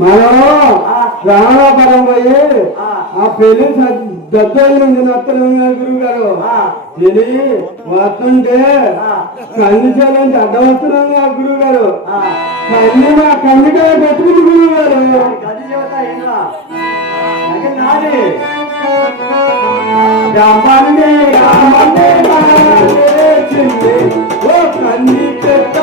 మనం రామాపురం పోయి ఆ పెళ్లి దత్తైంది నత్తనం గురువు గారు తెలియ వస్తుంటే కందించాలంటే అడ్డం వస్తున్నాం ఆ గురువు గారు కన్ను మా కన్నుకాయ పెట్టుకుంది గురువు గారు ఓ కన్ని చెత్త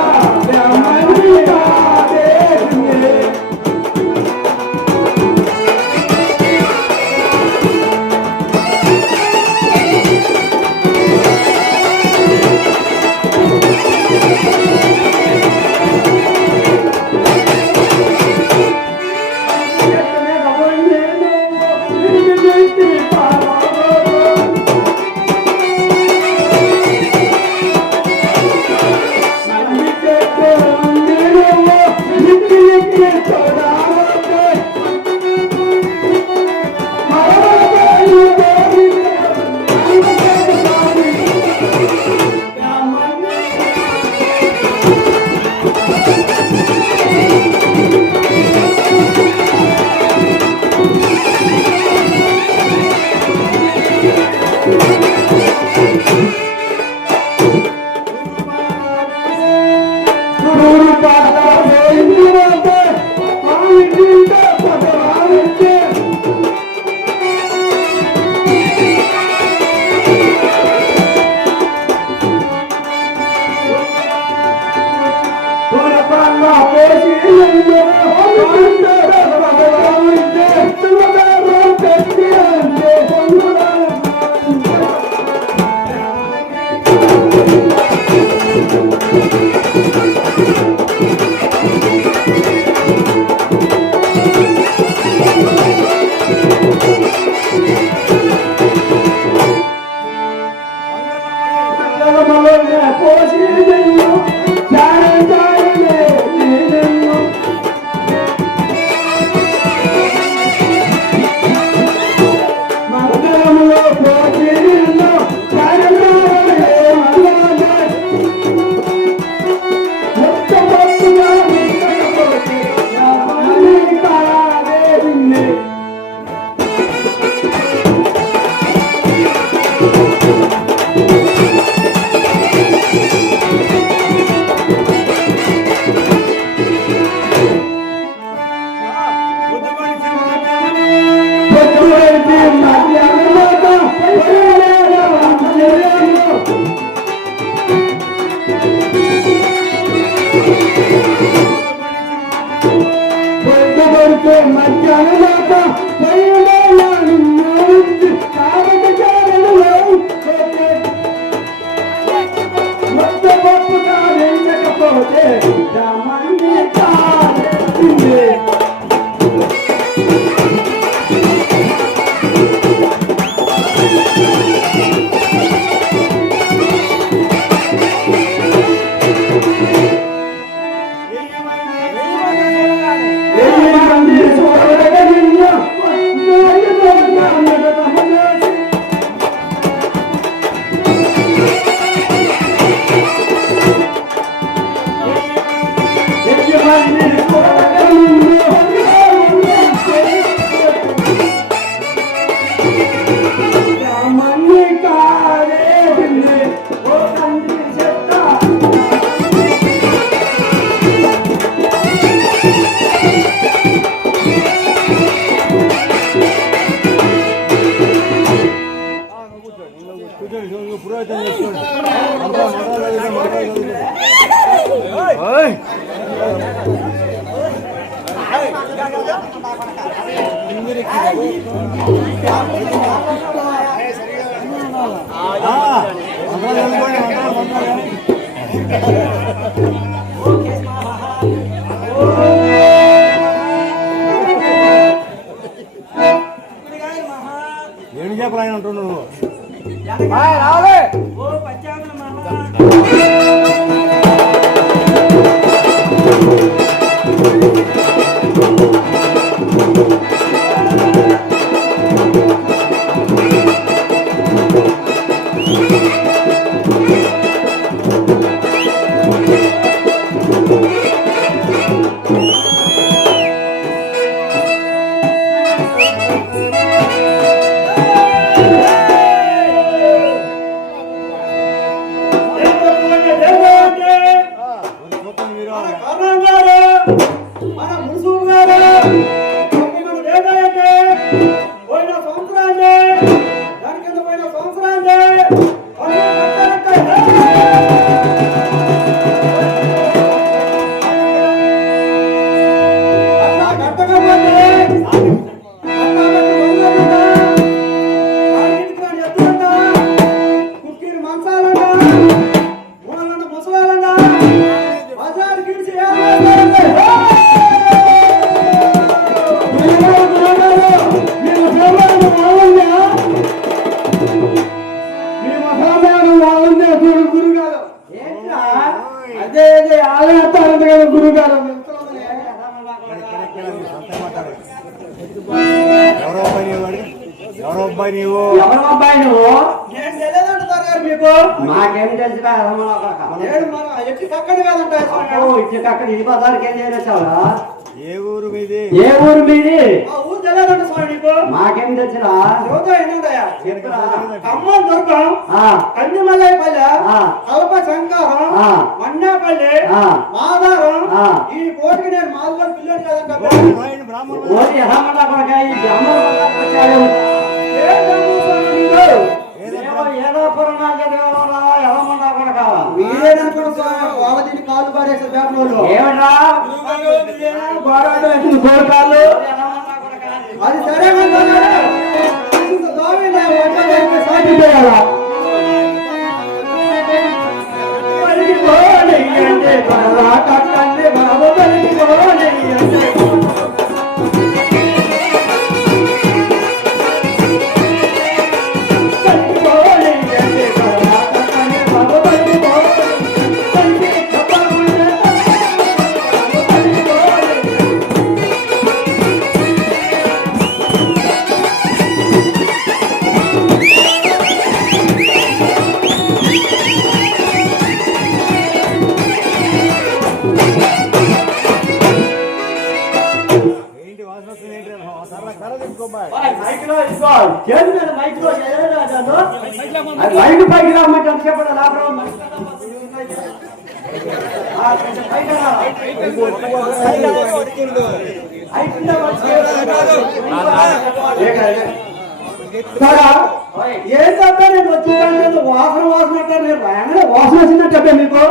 ఏమి చెప్పాలని అంటున్నావు అదే అదే ఆగేస్తారు కదా గురువు గారు. ఎవరో అబ్బాయి నువ్వు ఎవరు అబ్బాయి నువ్వు? నేను తెలియదంటారు గారు మీకు. మాకేం తెలుసురా ఎట్టి కక్కడి కాదంటారు. అక్కడ ఈ పదానికి ఏం చేయొచ్చావా? ఏ ఊరు మీది? ఏ ఊరు మీది? ఊరు తెలియదంట స్వామి నీకు. మాకేం తెలుసురా? యువత ఏంటంటాయా? చెప్పురా. ఖమ్మం దుర్గం, కందిమల్లైపల్లె, కల్ప శంకరం, మన్నాపల్లి, మాదారం, ఈ కోటికి నేను మాధవరం పిల్లలు కదంట. ఓటి ఎర్రమండ కొడక ఈ బ్రాహ్మణ వచ్చాడు. ఏదో పురాణాలు చదివేవారా ఎర్రమండ కొడక? మీరేననుకున్న స్వామి వాళ్ళ దీన్ని కాలు పారేసే పేపర్లు. ఏమన్నా గోడవాడు వేసిన కోరికాళ్ళు అది సరే సాటి చేయాలా? కట్టండి బాబు మైక్ పైకి రమ్మంటే చెప్పడం లాభం. ఏంటంటే నేను వచ్చిందంటే వాసన నేను రాగానే వాసన వచ్చిందంటే మీకు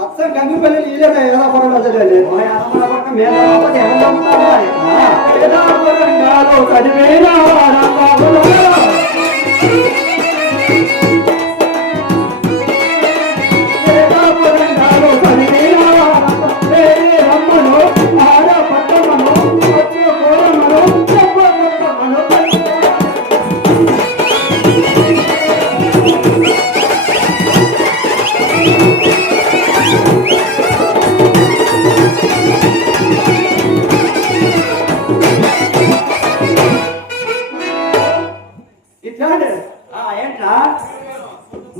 అచ్చం గంగిపల్లి ఇల్లేదా ఎలా పొరలో చదివాలి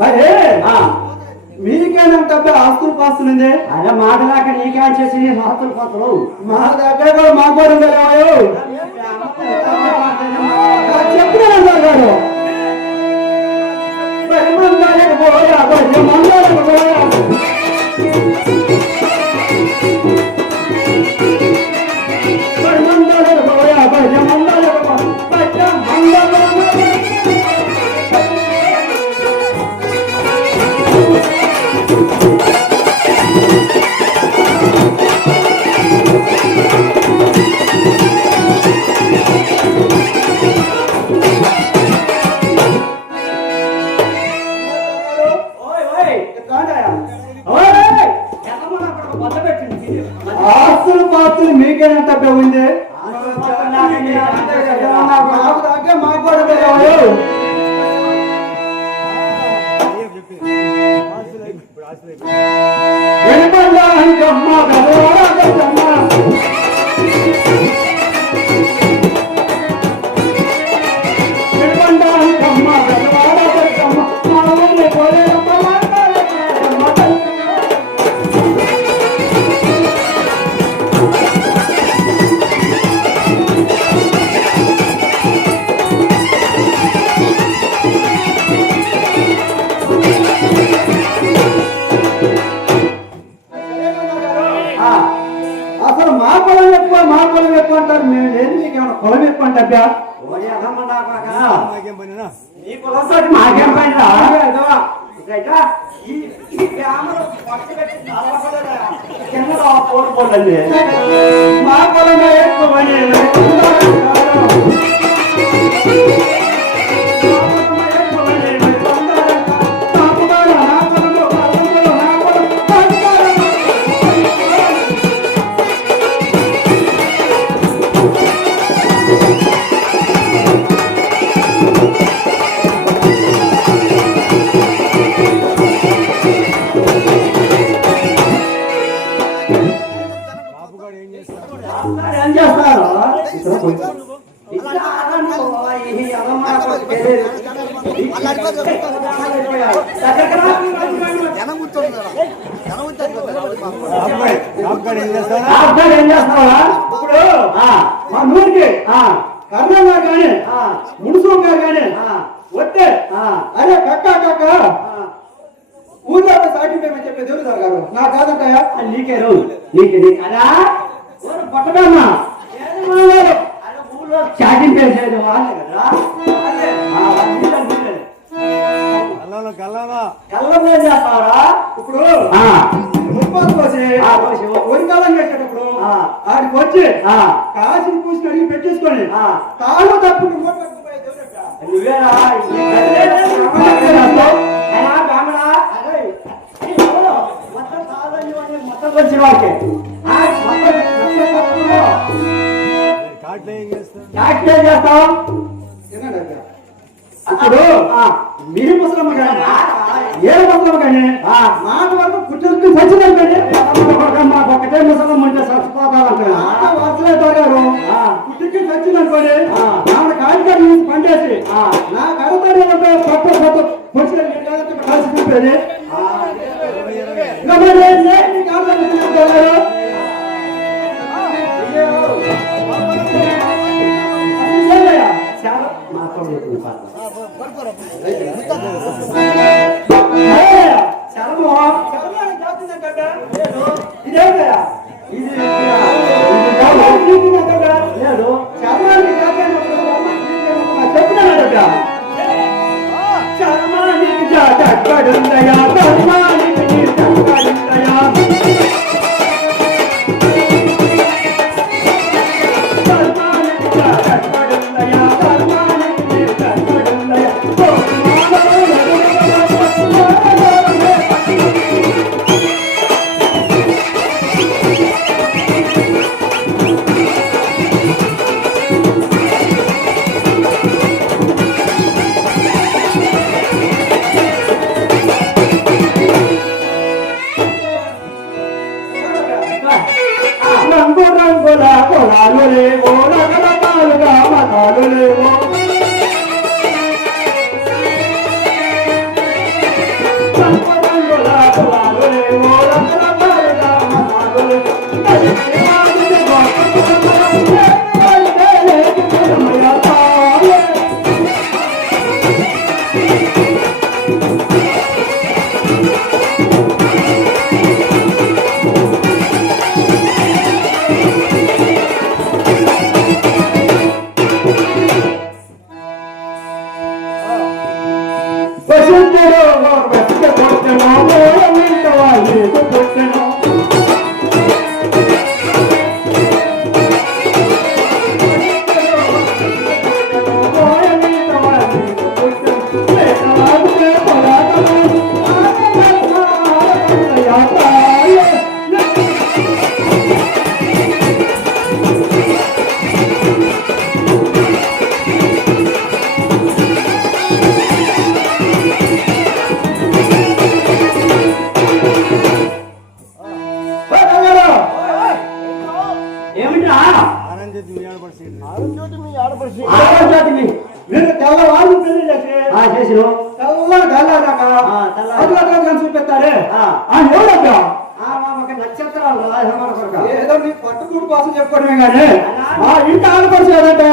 మరి మీకేనంటే ఆస్తులు పాస్తులుంది. అదే మాటలాక నీకే చేసి ఆస్తులు పాత్రలు మా దగ్గర మా కూడా చెప్తున్నాను గారు ఆస్తులు పాస్తులు మీకేనంటే ఉంది. మాకు కూడా కులం ఎక్కువ మా కులం ఎక్కువ అంటారు. మేము లేదు, మీకు ఏమైనా కులం ఎక్కువ అంటే అబ్బా నాకేం పనినా నీ కులంతో మాకేం పని రా? మా కులమే ఎక్కువ అని బాబుగాడు ఏం చేస్తాడు? ఏం చేస్తారు? బాబుగాడు ఏం చేస్తాడా? అబ్బాయి ఏం చేస్తావా? ఇప్పుడు మా నూరికి కర్ణం గారు కానీ ముడుసు గారు కానీ వస్తే అరే కక్క కక్క ఊళ్ళో సాటి పేమని చెప్పే దేవుడు సార్ గారు నాకు కాదంటాయా? నీకే రోజు నీకే అలా పట్టడమ్మా చాటింగ్ చేసేది వాళ్ళే కదా. కల్లలో కల్లలో కళ్ళం ఏం చేస్తావరా? ఇప్పుడు ముప్పాలు పోసి వరికాలం చేసేటప్పుడు ఆడికి వచ్చి కాసిన పూసిన అడిగి పెట్టేసుకొని తాను తప్పు నువ్వేనా మొత్తం వచ్చిన వాళ్ళకి కాట్లు ఏం చేస్తాడు? ఏం చేస్తావు? ఇప్పుడు మీరు ముసలమ్మ కానీ ఏ ముసలమ్మ కానీ మాట వరకు పుట్టినట్టు చచ్చినారు కానీ మాకు ఒకటే ముసలమ్మ ఉంటే చచ్చిపోతారంటారు. వసలేదు గారు పుట్టికి చచ్చిందనుకోని ఆమె కాలికాడు పండేసి నా కడతాడు అంటే పట్ట పట్ట పొడిచిన కలిసి చూపేది రంగు రంగుల పొలాలు లేవో రకరకాలుగా మతాలు లేవో రంగు రంగుల పొలాలు లేవో రకరకాలుగా మతాలు లేవో మీరు తెల్లవాళ్ళు పెళ్లి చేసి తెల్ల చూపెత్తారే ఎవరబ్బా నక్షత్రాలు ఏదో నీ పట్టుకూడు కోసం చెప్పుకోవడమే కానీ ఇంటి ఆడపడుచు కదంటే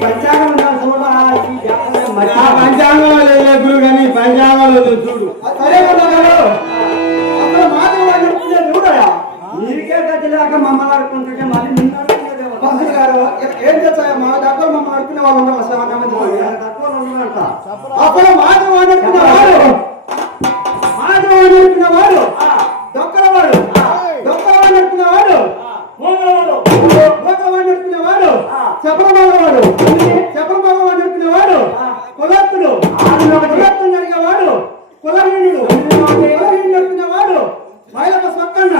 పంచాంగం చూడ ఆ పంచాంగంలో లేదు గురువు కానీ పంచాంగంలో ఉంది చూడు. సరే కదా గారు అసలు మాధవ చూడయా నీకే గతి లేక మమ్మల్ని ఆడుకుంటుంటే మళ్ళీ నిన్ను ఆడుకునేదేమో. పంతులు గారు ఏం చేస్తాయా మా దగ్గర మమ్మల్ని ఆడుకునే వాళ్ళు ఉండాలి చాలా మంది అప్పుడు మాధవ అనుకున్న వాడు దొక్కలవాడు దొక్కలవాడు అనుకునేవాడు మూగవాడు అనుకునేవాడు చెప్పలవాడు చెప్పలవాడు అనుకునేవాడు కులత్తుడు కులత్తుడు అడిగేవాడు కులహీనుడు కులహీనుడు అనుకునేవాడు మైలప సొక్కన్న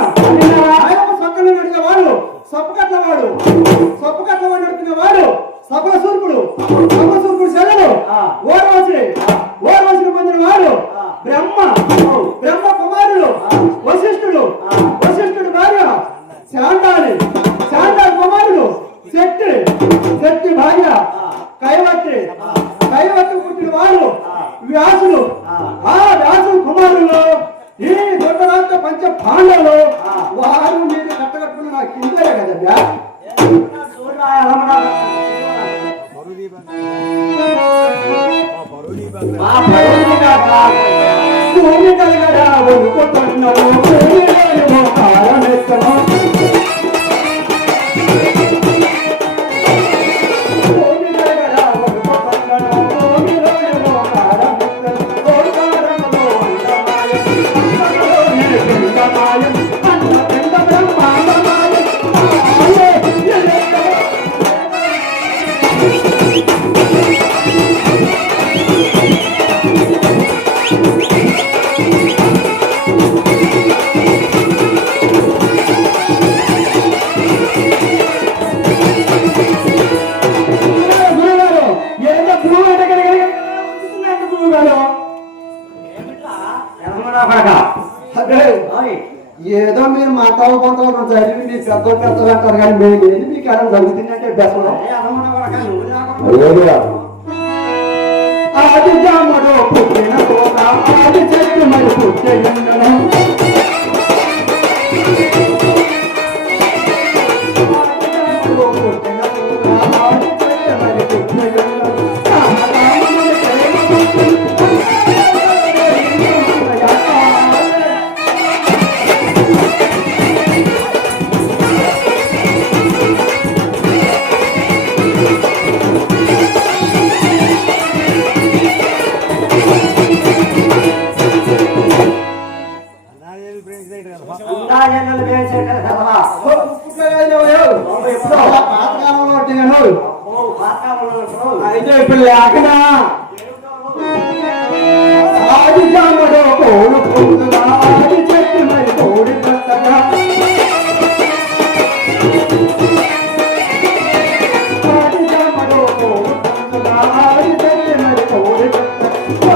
మైలప సొక్కన్న అడిగేవాడు సొప్పకట్లవాడు సొప్పకట్లవాడు అనుకునేవాడు సపల సూర్పుడు సపల సూర్పుడు సెలవు ఓర్వశుడు పొందిన వాడు బ్రహ్మ బ్రహ్మ కుమారుడు వశిష్ఠుడు వశిష్ఠుడు భార్య శాంతాలి శాంతాలి కుమారుడు శక్తి శక్తి భార్య కైవత్రి కైవత్రి పుట్టిన వాడు వ్యాసుడు ఆ వ్యాసుడు కుమారులు ఈ దొడ్డరాష్ట్ర పంచ పాండవులు వారు మీరు కట్టగట్టుకుని నాకు కిందే కదా భూమి కలగడా ఒడుకొట్టున్నావు కాలమెత్తను భూమి కలగడా ఒడుకొట్టున్నావు భూమిలోనేమో కాలమెత్తను ఓంకారములో అండమాయం అండ బ్రహ్మాండమాయం ఏదో మీరు మాతావు పంతలు చదివి మీ పెద్దలు పెద్దలు అంటారు కానీ మేము ఏంటి మీకు ఎలా జరుగుతుందంటే బెసలు ఆది జామడు పుట్టిన ఆది చెట్టు మరి పుట్టిన అయితే ఇప్పుడు లేకనా ఆది జాముడు కోడు పొందుగా ఆది చెట్టు మరి కోడి పట్టగా ఆది జాముడు కోడు పొందుగా ఆది చెట్టు మరి కోడి పట్టగా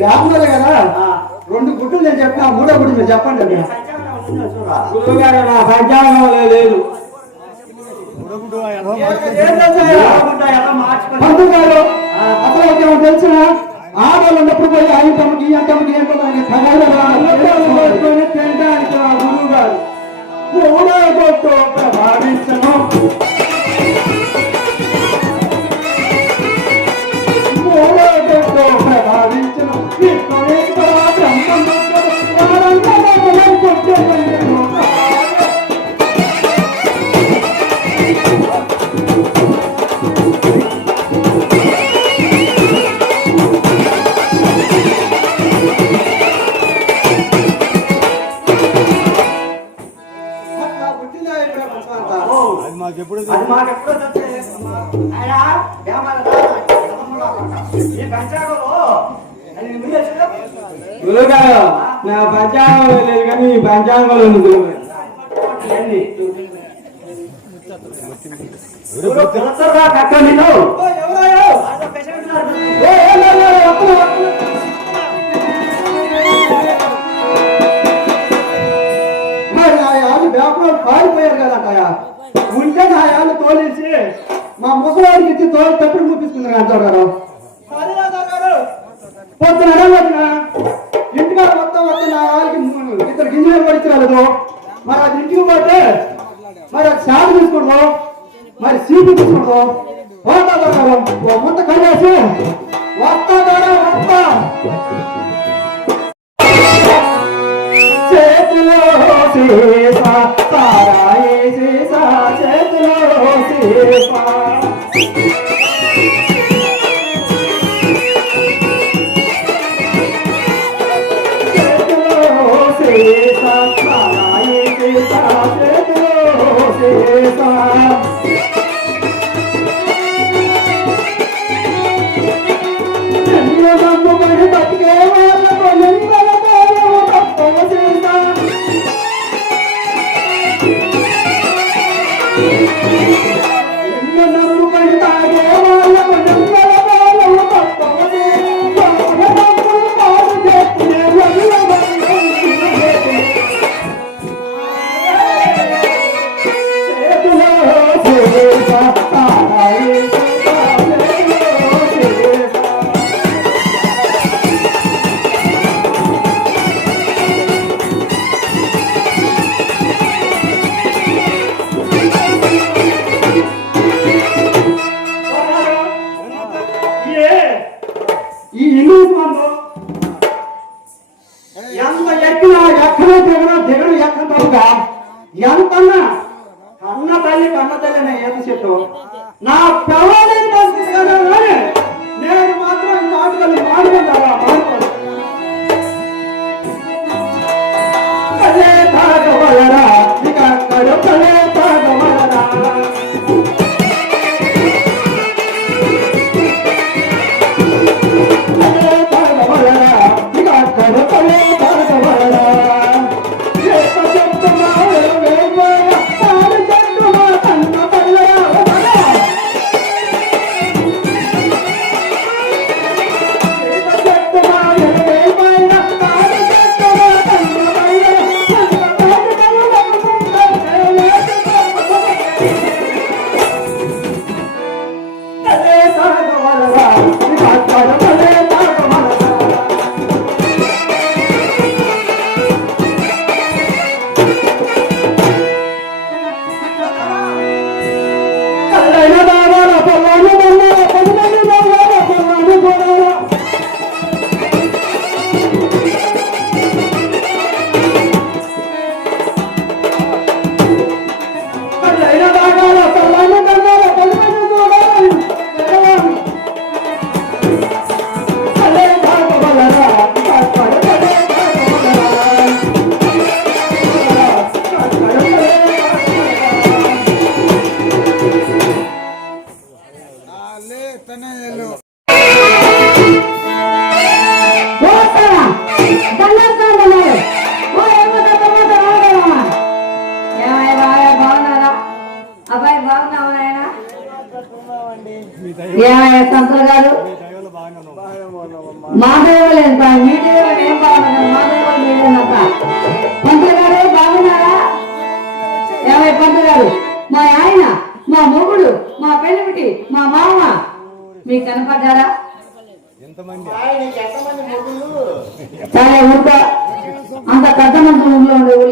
వ్యాపారం కదా రెండు గుడ్లు నేను చెప్పిన మూడో గుడ్డు మీరు చెప్పండి అవి. గురువు గారు నా పంచాంగంలో లేదు. ఉడగుడు ఎడమ పంతులు గారు అసలు ఏమో తెలిసిన ఆడవాళ్ళు ఉన్నప్పుడు పోయి అయ్యంటమ్మకి ఈ అంటమ్మకి ఏంటమ్మకి పట్టుకొని తినడానికి నా గురువు గారు మూడో కొట్టు ప్రభావించను మూడో కొట్టు ప్రభావించను అది మాకు ఎప్పుడు అది మాకెప్పుడో ఆయన ఈ పంచాంగంలో అది ముందే చూడు. గురువు గారు నా పంచాంగంలో లేదు కానీ ఈ పంచాంగంలో ఉంది గురువు గారు. ఏంది? ఎవరు పిలుస్తారా కక్క నిన్ను? అదో పేషెంట్ ఉన్నారు. మరి ఆ యాళ్ళు వ్యాపారం పారిపోయారు కదా అక్కయ్య. ఉంటే నా యాళ్ళు తోలేసి మా ముసలాడికి ఇచ్చి తోలు తప్పుడు చూపిస్తున్నారు అంటారు గారు. పొద్దున వచ్చిన ఇంటికాడ మొత్తం వస్తే నా వాళ్ళకి ఇద్దరు ఇంజనీర్ పడిచి రాలేదు. మరి అది ఇంటికి పోతే మరి అది షాప్ తీసుకుంటాం, మరి సీటు తీసుకుంటాం. మొత్తం కలిసి వస్తా వస్తా చేతిలో సీసా తారాయి సీసా చేతిలో సీసా చేతిలో సీసా తారాయి సీసా చేతిలో సీసా నమ్ముకొని బతికే వాళ్ళకు నిందలతో తప్పవ చేసా నమ్ముకొని తాగే వాళ్ళకు నిందలతో తప్పవ చేసా ఈ ఇంగ్లీష్ మందు ఎంత ఎక్కినా ఎక్కడో దిగడు ఎక్కగా ఎంతన్నా అన్న తల్లి కన్న తల్లి నా ఏత చెట్టు నా పిల్లలని పంపిస్తాను కానీ నేను మాత్రం ఈ నాటకాలు మాడుకుంటారా కలే తాగవలరా ఇక కలే తాగవలరా చెట్టు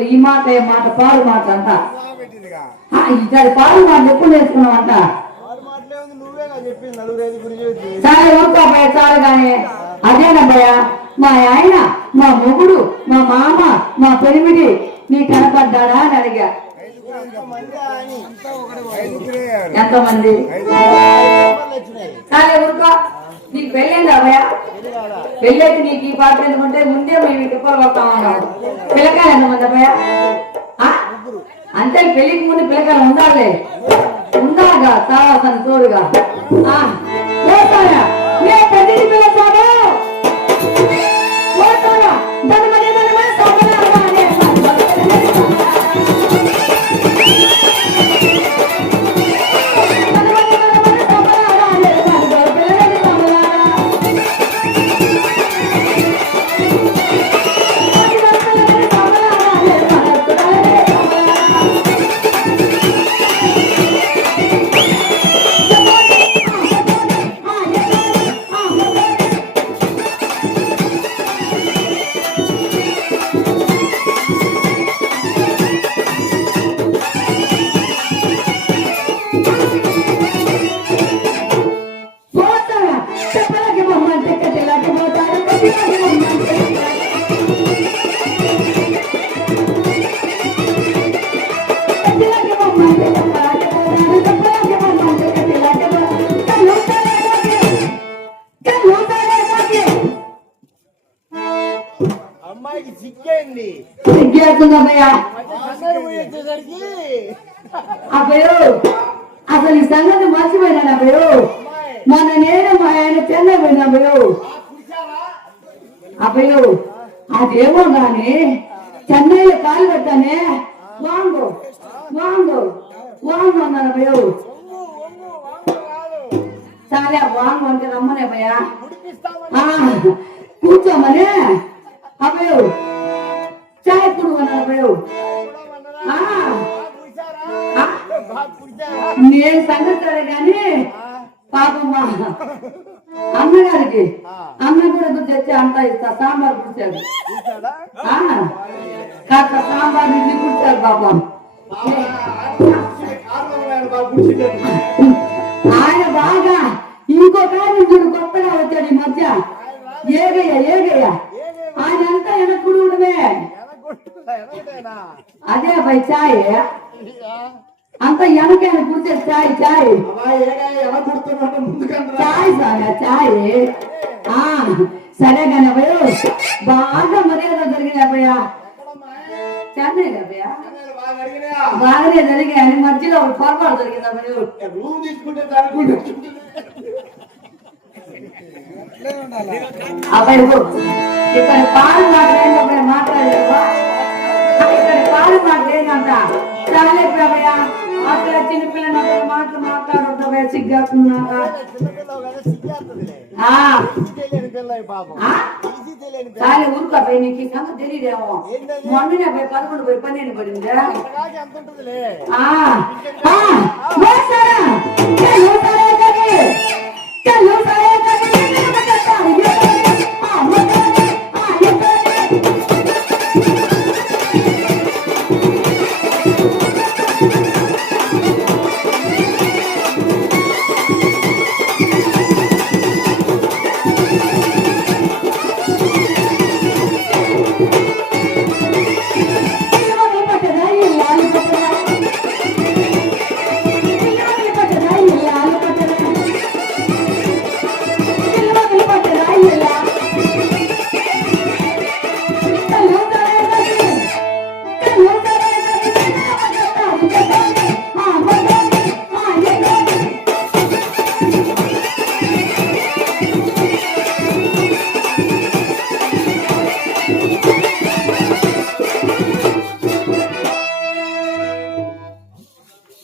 ఈ మాట ఏ మాట పాడు మాట అంట పెట్టిందిగా ఇద్దరు పాడు మాట ఎప్పుడు నేర్చుకున్నావంట వాడు మాట్లాడేది నువ్వేగా చెప్పింది నలుగురు ఐదుగురు చెప్పి సరే ఊరుకోపోయా చాలు కానీ అదేనబ్బయ్యా మా ఆయన మా మొగుడు మా మామ మా పెరిమిడి నీ కనపడ్డాడా అని అడిగా ఐదుగురే ఎంతమంది వచ్చినాయి సరే ఊరుకో నీకు పెళ్ళైంది అబ్బాయ పెళ్ళైతే నీకు ఈ పాటలు ఎందుకుంటే ముందే మేము తిప్పలు పడతా ఉన్నాము పిల్లకాయలు ఎంతమంది అబ్బాయ అంతే పెళ్లికి ముందు పిల్లకాయలు ఉండాలి ఉండాలిగా సావాసాన్ని తోడుగా పెళ్లి పిల్లసాడు అమ్మాయికి సిగ్గేంది సిగ్గేస్తుందమ్మయ్యా వచ్చేసరికి అబ్బయో అసలు ఈ సంగతి మర్చిపోయినాడు అబ్బయో మొన్న నేను మా ఆయన చెన్నై పోయినా అబ్బయో అబ్బయో అదేమో గాని చెన్నైలో కాలు పెట్టానే వాంగు వాంగు వాంగు అన్నాను అబ్బయో సరే వాంగు అంటే రమ్మనే భయ్యా కూర్చోమనే అబ్బయో చాయ్ కుడు అన్నాడు అబ్బయో నేను సంగతి సరే గాని పాపమ్మా అన్నగారికి అన్న కూడా తెచ్చి అంత ఇస్తా సాంబార్ కూర్చాడు కాస్త సాంబార్ ఇడ్లీ కూర్చాడు పాపం ఆయన బాగా ఇంకో కార్యం చూడు కొత్తగా వచ్చాడు ఈ మధ్య ఏగయ్యా ఆయన అంతా వెనక్కుడుమే అదే అబ్బాయి చాయ్ అంత వెనకైనా కూర్చే చాయ్ చాయ్ చాయ్ సారా చాయ్ సరే కానీ అబ్బాయి బాగా మర్యాద జరిగినాయి అబ్బాయా చెన్నై అబ్బాయా బాగానే జరిగాయి అని మధ్యలో ఒక పొరపాటు జరిగింది అబ్బాయి రూమ్ తీసుకుంటే అబ్బాయి ఇక్కడ పాలు మాట్లాడి అబ్బాయి మాట్లాడలేవా ఇక్కడ పాలు మాట్లాడేదంట చాలే ప్రభయ్య అక్కడ చిన్నపిల్లని అక్కడ మాటలు మాట్లాడుతావే సిగ్గాకున్నాగా చాలే ఊరుకోపోయి నీకు ఈ సంగతి తెలియదేమో మొన్ననే పోయి 11 పోయి 12 పడిందా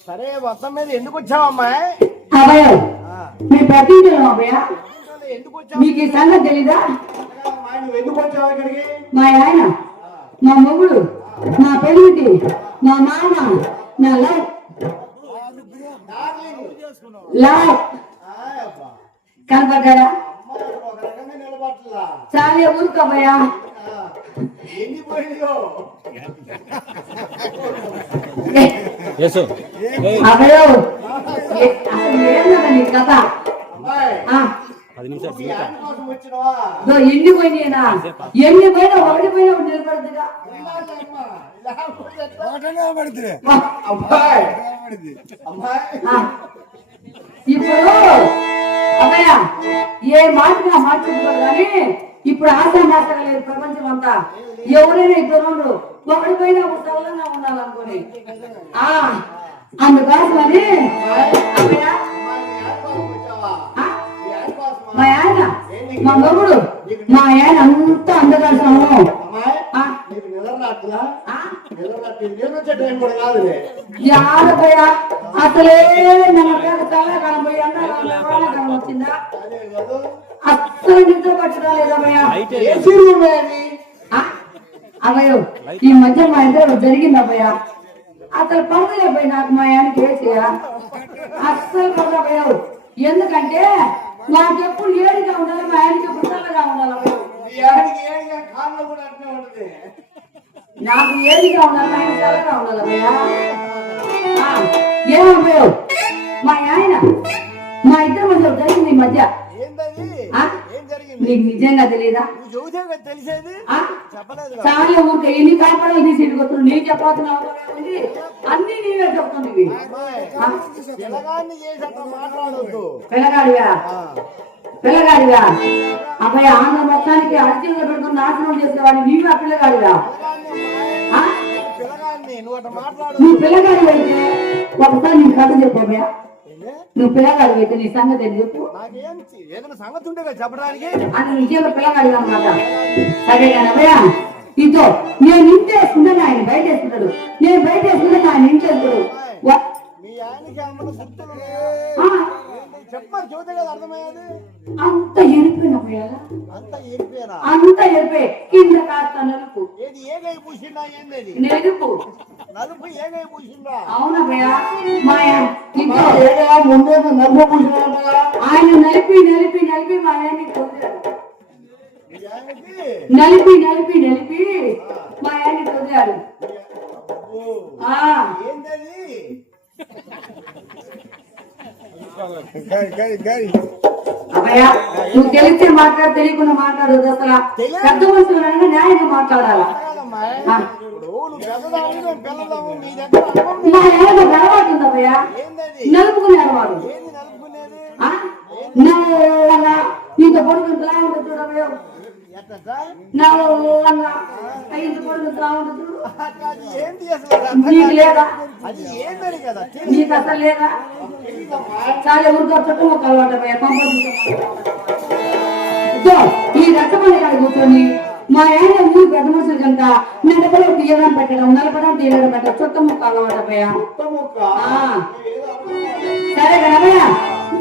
సరే మొత్తం మీద ఎందుకు వచ్చావు అమ్మాయి అబ్బాయి మీ ప్రతినిధులు అబ్బాయ ఎందుకు వచ్చావు మీకు ఈ సంగతి తెలీదా నువ్వు ఎందుకు వచ్చావు ఇక్కడికి మా ఆయన మా మొగుడు నా పెళ్ళిటి మా మామ నా లవ్ కనపడ్డా ఒక రకంగా నిలబడట్లా చాలే ఊరుకోబోయా ఎన్ని పోయిందో అభయో అసలు ఏంటన్నా నీ కథ అమ్మాయి ఆ, మీ ఆయన కోసం వచ్చినవా ఇదో ఎన్ని పోయినాయినా ఎన్ని పోయినా ఒకటి పోయినా ఒకటి నిలబడుతుందిగా అమ్మాయి అమ్మాయి ఆ, ఇప్పుడు అభయ ఏ మాట మాట్లాడుకోరు కానీ ఇప్పుడు ఆశానాశగా లేదు ప్రపంచం అంతా ఎవరైనా ఇద్దరు ఒకటి పోయినా ఒక చల్లంగా ఉండాలనుకోని ఆ అందుకోసమని అభయ మా ఆయన మా మొగుడు మా ఆయన అంతా అందగాల్సాము నీకు నిద్ర రాట్లా నిద్ర రాట్లేదు నేను వచ్చే టైం కూడా కాదులే యాదభయ అసలే నన్ను చల్లకాలం పోయి ఎండాకాలం వచ్చిందా అదే కాదు అస్సలు నిద్ర పట్టరాలేదమ్మయ్య ఏసీ రూమ్ అది అమ్మయ్యో ఈ మధ్య మా ఇద్దరు జరిగింది అమ్మయ్య అసలు పడతలేపోయి నాకు మా ఆయనకి వేసేయా అస్సలు పడకపోయావు ఎందుకంటే నాకెప్పుడు ఏడిగా ఉండాలి మా ఆయనకి ఎప్పుడు చల్లగా ఉండాలి ఈ ఆడికి ఏడిగా కాళ్ళు కూడా అట్నే ఉంటుంది నాకు ఏడిగా ఉండాలి మా ఆయన చల్లగా ఉండాలి అమ్మయ్య ఏమయ్యావు మా ఆయన మా ఇద్దరు మధ్య జరిగింది ఈ మధ్య ఏంటది ఆ? ఏం జరిగింది నీకు నిజంగా తెలియదా నువ్వు చెబితే కదా తెలిసేది ఆ? చెప్పలేదు చాలా ఊరికే ఎన్ని కాపాడాలు తీసి ఇటుకొస్తున్నావు నేను చెప్పాల్సిన అన్ని నీవే చెప్తున్నావి పిల్లగాన్ని చేసి అట్లా మాట్లాడొద్దు పిల్లగాడిగా పిల్లగాడిగా అబ్బాయి ఆంధ్ర మొత్తానికి అర్జీలు పెట్టుకుని నాశనం చేసేవాడిని నీవే ఆ పిల్లగాడిగా ఆ? పిల్లగాన్ని నువ్వు అట్లా మాట్లాడు నువ్వు పిల్లగాడి అయితే ఒకసారి నీ కథ చెప్పాబయ్యా నువ్వు పిల్లగాడి అయితే నీ సంగతి ఏంటి చెప్పు నాకేం ఏదైనా సంగతి ఉంటే కదా చెప్పడానికి అని నిజంగా పిల్లగాడిగా అనమాట సరే కానీ అబ్బాయా ఇదో నేను ఇంటి వేసుకుంటాను ఆయన బయట వేసుకుంటాడు నేను బయట వేసుకుంటాను ఆయన ఇంటి వేసుకుంటాడు మీ ఆయనకి అమ్మని గుర్తులు చెప్పారు చెబితే కదా అర్థమయ్యేది అంత ఎరిపోయిన పోయాలా అంతా ఏడిపోయారా అంత ఎరిపోయి కింద కాస్త నలుపు ఏది ఏగై పూసిందా ఏంది నెలుపు నలుపు ఏగై పూసిందా అవునా భయ్యా మా ఇంట్లో ఏగా ముందే నలుపు పూసినా ఆయన నలిపి నలిపి నలిపి మా ఆయన్ని వదిలాడు మీ ఆయనకి నలిపి నలిపి నలిపి మా ఆయన్ని వదిలాడు ఏంటది అమ్మయ్యా నువ్వు తెలిస్తే మాట్లాడు తెలియకుండా మాట్లాడు అసలు పెద్ద మనుషులు న్యాయంగా మాట్లాడాలా ఇప్పుడు నువ్వు పెద్దదాము మేము పిల్లదాము మీ దగ్గర అనుభవం మా ఆయన అలవాటు ఉంది అమ్మయ్యా ఏంటది నలుపుకునే అలవాటు ఏంది నలుపుకునేది నల్లంగా ఇంత పొడుగుంటా ఉంటుంది చూడవయ్యో ఎట్లా నల్లంగా ఇంత పొడుగుంటా ఉంటుంది చూడు అది ఏంటి అసలు నీకు లేదా అది ఏంటని కదా నీకు అసలు లేదా చాలా ఊరితో చుట్టూ ఒక అలవాటు ఈ రసమని కాడ కూర్చొని మా ఆయన ఊరు పెద్ద మనుషులు కనుక నడపలో తీయడం పెట్టడం నలపడం తీయడం పెట్టడం చుట్ట ముక్క అలవాటు అయ్యా సరే కదమ్మయ్య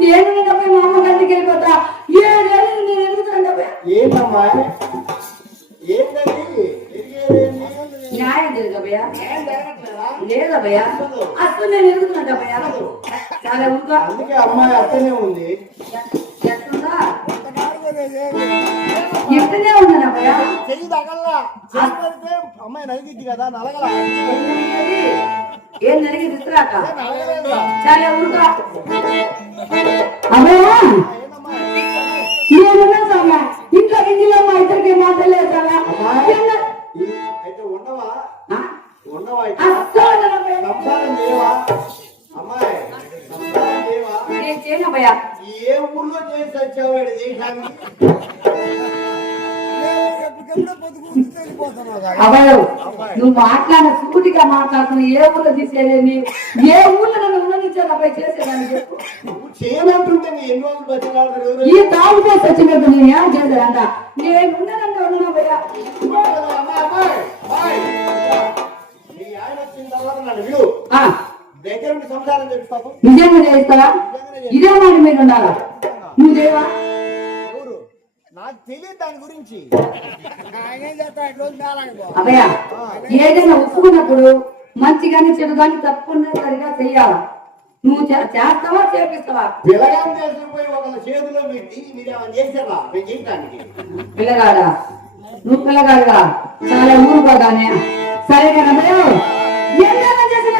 నేను డెబ్బై మా అమ్మ గంటకి వెళ్ళిపోతా 7 ఏళ్ళు నేను ఎదుగుతాను డెబ్బై ఏంటమ్మా ఏంటది న్యాయం జరగబయ్యా లేదబ్బయ్యా అసలు నేను ఎదుగుతున్నా డబ్బయ్యా చాలా ఊరుగా అందుకే అమ్మాయి అత్తనే ఉంది ఎట్లుందా ఎక్కడనే ఉన్నానబ్బయ్యా చెయ్యి తగల్లా అమ్మాయి నలిగిద్ది కదా నలగల ఏం జరిగి తీసుకురాక నలగలేదా చాలా ఊరుగా అబ్బయ్యా నేనున్నా సాగా ఇంట్లో హిందీలో మా ఇద్దరికి మాట్లాడలేదు సాగా అయితే ఉండవా ఆ? ఉండవా అస్సలు ఉండనబ్బయ్యా. సంసారం చేయవా అమ్మాయి సంసారం చేయవా నేను చేయనబ్బయ్యా ఏ ఊర్లో చేసి వచ్చావు ఈ దేశానికి అబ్బాయి నువ్వు మాట్లాడిన సూటిగా మాట్లాడుతున్నా ఏ ఊళ్ళో తీసేదేమి ఏ ఊళ్ళో నన్ను ఉండనిచ్చాను అబ్బాయి చేసేదాన్ని చెప్పు నువ్వు చేయమంటుంటే నీ ఎన్ని రోజులు బతికాడు ఈ తాగుతో సచ్చినట్టు నేను ఏం చేశానంట నేను ఉండనంటే ఉన్నానబ్బయ్యా నీ ఆయన వచ్చిన తర్వాత నన్ను విడు దగ్గర ఉండి సంసారం చేపిస్తావు నిజంగా చేయిస్తారా ఇదే మాట మీద ఉండాలా నువ్వు చేయవా ఎవరు నాకు తెలియదు దాని గురించి అబ్బయ్య ఏదైనా ఒప్పుకున్నప్పుడు మంచిగాని చెడుగాని తప్పనిసరిగా చెయ్యాలా నువ్వు చేస్తావా చేపిస్తావా పిల్లగాని చేసుకుపోయి ఒకళ్ళ చేతిలో పెట్టి మీరు ఏమైనా చేశారా నేను చేయడానికి పిల్లగాడా నువ్వు పిల్లగాడుగా చాలా ఊరుకోగానే సరే కదా ఎన్నెన్న చేసిన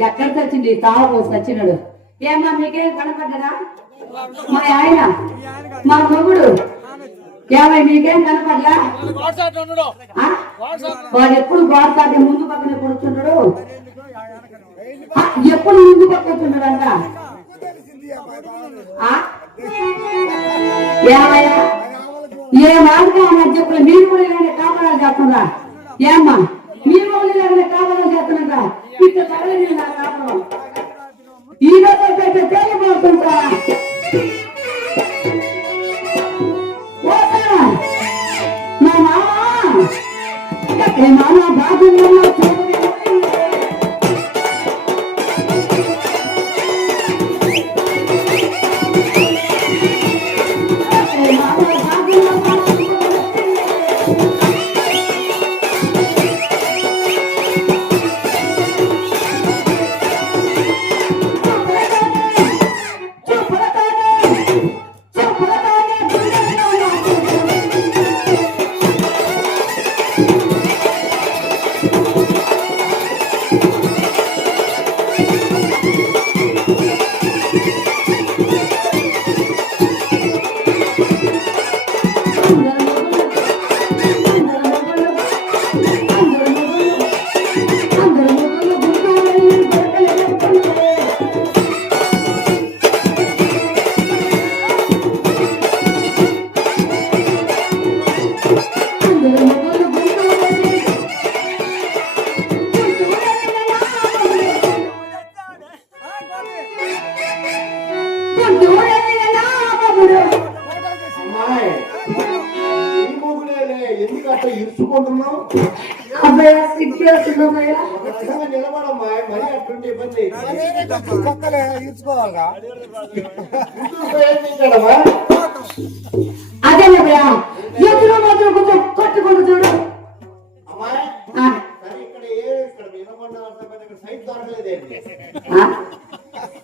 ఎక్కడ చచ్చింది తావు చచ్చినాడు ఏమన్నా మీకేం కనపడ్డా మా ఆయన మా మొగుడు ఏమై మీకేం కనపడ్డా వాడు ఎప్పుడు గోడసాటి ముందు పక్కనే కొడుతున్నాడు ఎప్పుడు ముందు పక్కతున్నాడంట ఏమయ్యా ఏ మార్గం అన్నది చెప్పులు మీరు కూడా ఇలాంటి కాపడాలు చేస్తున్నారా ఏమ్మా మీరు కూడా ఇలాంటి కాపడాలు చేస్తున్నారా ఇట్లా తగలేదు నా కాపడం ఈ రోజు అయితే తెలియబోతుంటా మా మామ బాగున్నా అదే ఎదురు మాత్రం కొంచెం కొట్టుకుంటూ చూడు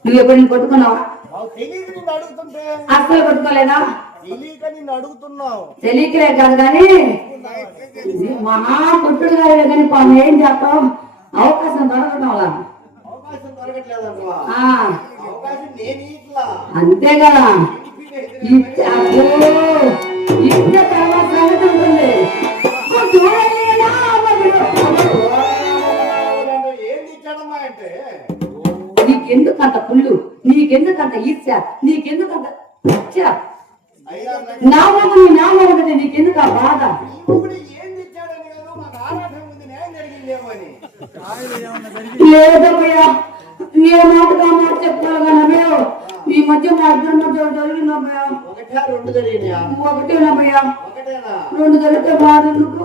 నువ్వు ఎప్పుడు నేను కొట్టుకున్నావా అసలు కొట్టుకోలేదా తెలియకలే కాదు కానీ మహా కొట్టుడు కాదు కానీ పాము ఏం చేస్తాం అవకాశం దొరకడం వల్ల అంతేగా ఇంత తర్వాత సంగతి ఉంటుంది నీకెందుకంత పుల్లు నీకెందుకంత ఈర్ష్య నీకెందుకంత నా మొదటి నీకెందుకు ఆ బాధ లేదమ్మయ్యా ఏ మాటగా మాట చెప్తాను మీ మధ్య మా ఇద్దరి మధ్య జరిగిందమ్మయ్యా ఒకటేనమ్మయ్యా రెండు జరిగితే బాధెందుకు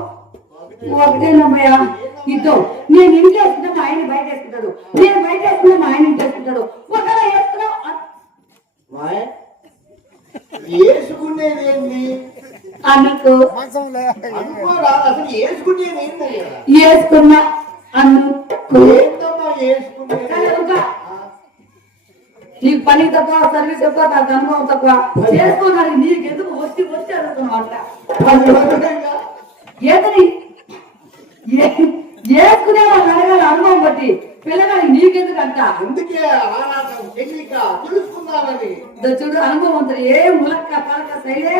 ఒకటేనమ్మయ్యా ఇద్దో నేను ఇంట్లో వేసుకుంటే మా ఆయన బయట వేసుకుంటాడు నేను బయట వేసుకుంటే మా ఆయన ఇంట్లో వేసుకుంటాడు ఒకలా వేసుకున్నావు మాయ్ వేసుకునేది ఏంటి అనుకో అనుకోరా అసలు వేసుకునేది ఏంటి వేసుకున్నా అనుకో ఏంటమ్మా వేసుకునేది నీకు పని తక్కువ సర్వీస్ ఎక్కువ నాకు అనుభవం తక్కువ చేసుకోడానికి నీకు ఎందుకు వచ్చి వచ్చి అడుగుతున్నావు అట్లా ఏదని చేసుకునే వాళ్ళు అడగాలి అనుభవం బట్టి పిల్లగాడి నీకెందుకంట అందుకే ఆరాటం తెలియక తెలుసుకుందామని చూడు అనుభవం ఉంటుంది ఏ ములక్క పలక సైడే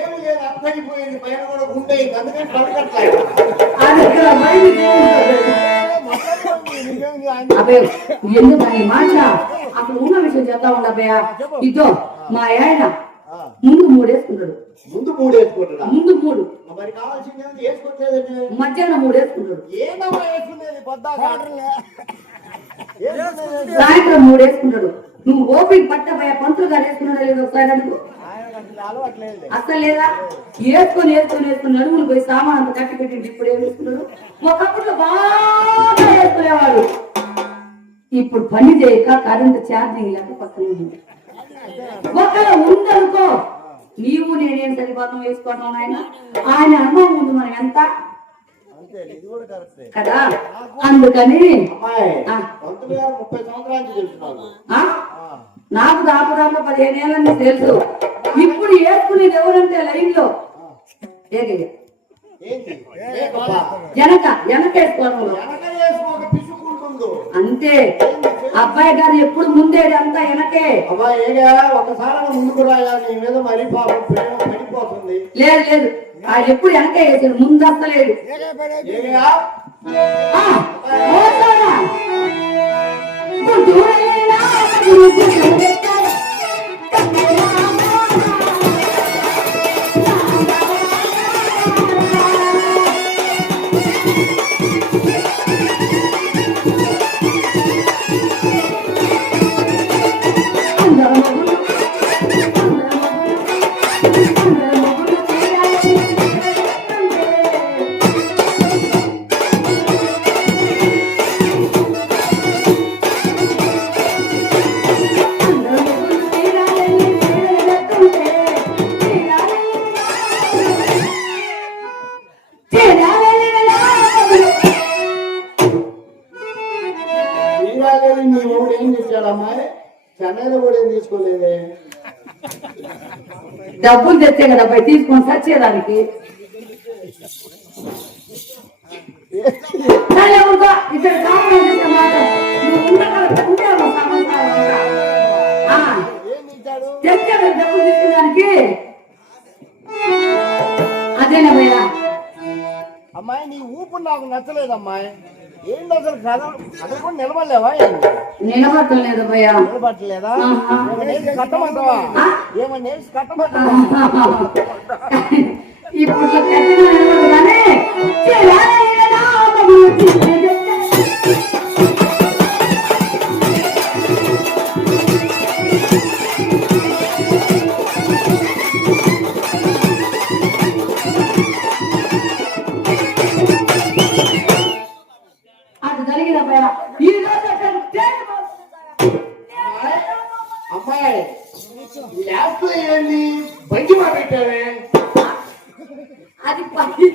ఏమి లేదు అర్థమైపోయింది పైన కూడా గుండె అందుకని పలకట్లేదు అబ్బే ఎందుకు అని మాట అక్కడ ఉన్న విషయం చెప్తా ఉండ అబ్బయ్య ఇదో మా ఆయన ముందు 3 వేసుకుంటాడు ముందు 3 వేసుకుంటాడా ముందు 3 మరి కావాల్సింది వేసుకోవట్లేదండి మధ్యాహ్నం 3 వేసుకుంటాడు ఏంటమ్మా వేసుకునేది సాయంత్రం 3 వేసుకుంటాడు నువ్వు ఓపిక పట్టబోయా పంతులు గారు వేసుకున్నాడు లేదు ఒకసారి అనుకో అసలు లేదా వేసుకొని నడుములు పోయి సామాన్ అంత కట్టి పెట్టింది ఇప్పుడు ఏం వేసుకున్నాడు ఒకప్పుడు బాగా వేసుకునేవాడు ఇప్పుడు పని చేయక కరెంట్ ఛార్జింగ్ లేక పక్కన ఉంది ఒకవేళ ఉందనుకో నీవు నేనేం సరిపోతాం వేసుకోవటం ఆయన అనుభవం ఉంది మనం ఎంత కదా అందుకని నాకు దాపు 15 ఏళ్ళని తెలుసు ఇప్పుడు వేసుకునేది ఎవరంటే లైన్ లో వెనక వేసుకోవడం అంతే అబ్బాయి గారు ఎప్పుడు ముందేది అంతా వెనకే ఒకసారి ముందుకు రాయా నీ మీద మరీ పాపం పడిపోతుంది లేదు లేదు ఆయన ఎప్పుడు వెనకే వేసాడు ముందు వస్తలేడు నీ ఊరు ఏం తెచ్చాడమ్మా చెన్నైలో కూడా ఏం తీసుకోలేదే డబ్బులు తెచ్చే కదా అబ్బాయి తీసుకొని సచ్చేదానికి ఇక్కడ తెచ్చాడు డబ్బులు తీసుకున్నానికి అదేనా భయ్యా అమ్మాయి నీ ఊపు నాకు నచ్చలేదు అమ్మాయి ఏంటి అసలు అసలు కూడా నిలబడలేవా నిలబట్టలేదు భయ్యా నిలబట్టలేదా కట్టమంటావా ఏమన్నా కట్టమంటావా ఇప్పుడు నిలబడగానే అది జరిగిన భయ ఈ రోజు అమ్మాయి ల్యాప్ ఏంది బండి మా పెట్టావే అది పని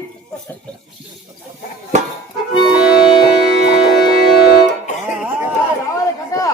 రావాలి కదా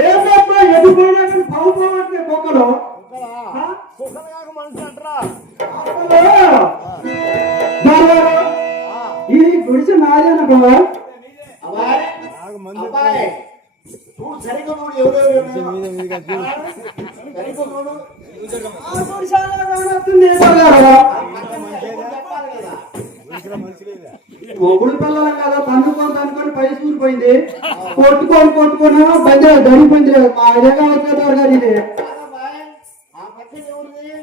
ఏమబ్బా ఎదుగుపోయినట్టు పౌపోవట్లే కుక్కలు ఈ గుడిసె నాదేనబ్బా అబ్బాయి చూడు సరిగ్గా చూడు ఎవరెవరు సరిగ్గా చూడు చెప్పాలి కదా మొగుడు పిల్లలం కదా తనుకొని పై సూరిపోయింది. కొట్టుకొని బండి దొరికిపోయింది. మా ఇదే కావచ్చు గారు ఇది కాదబ్బాయ్, ఆ పచ్చడి ఎవరిది?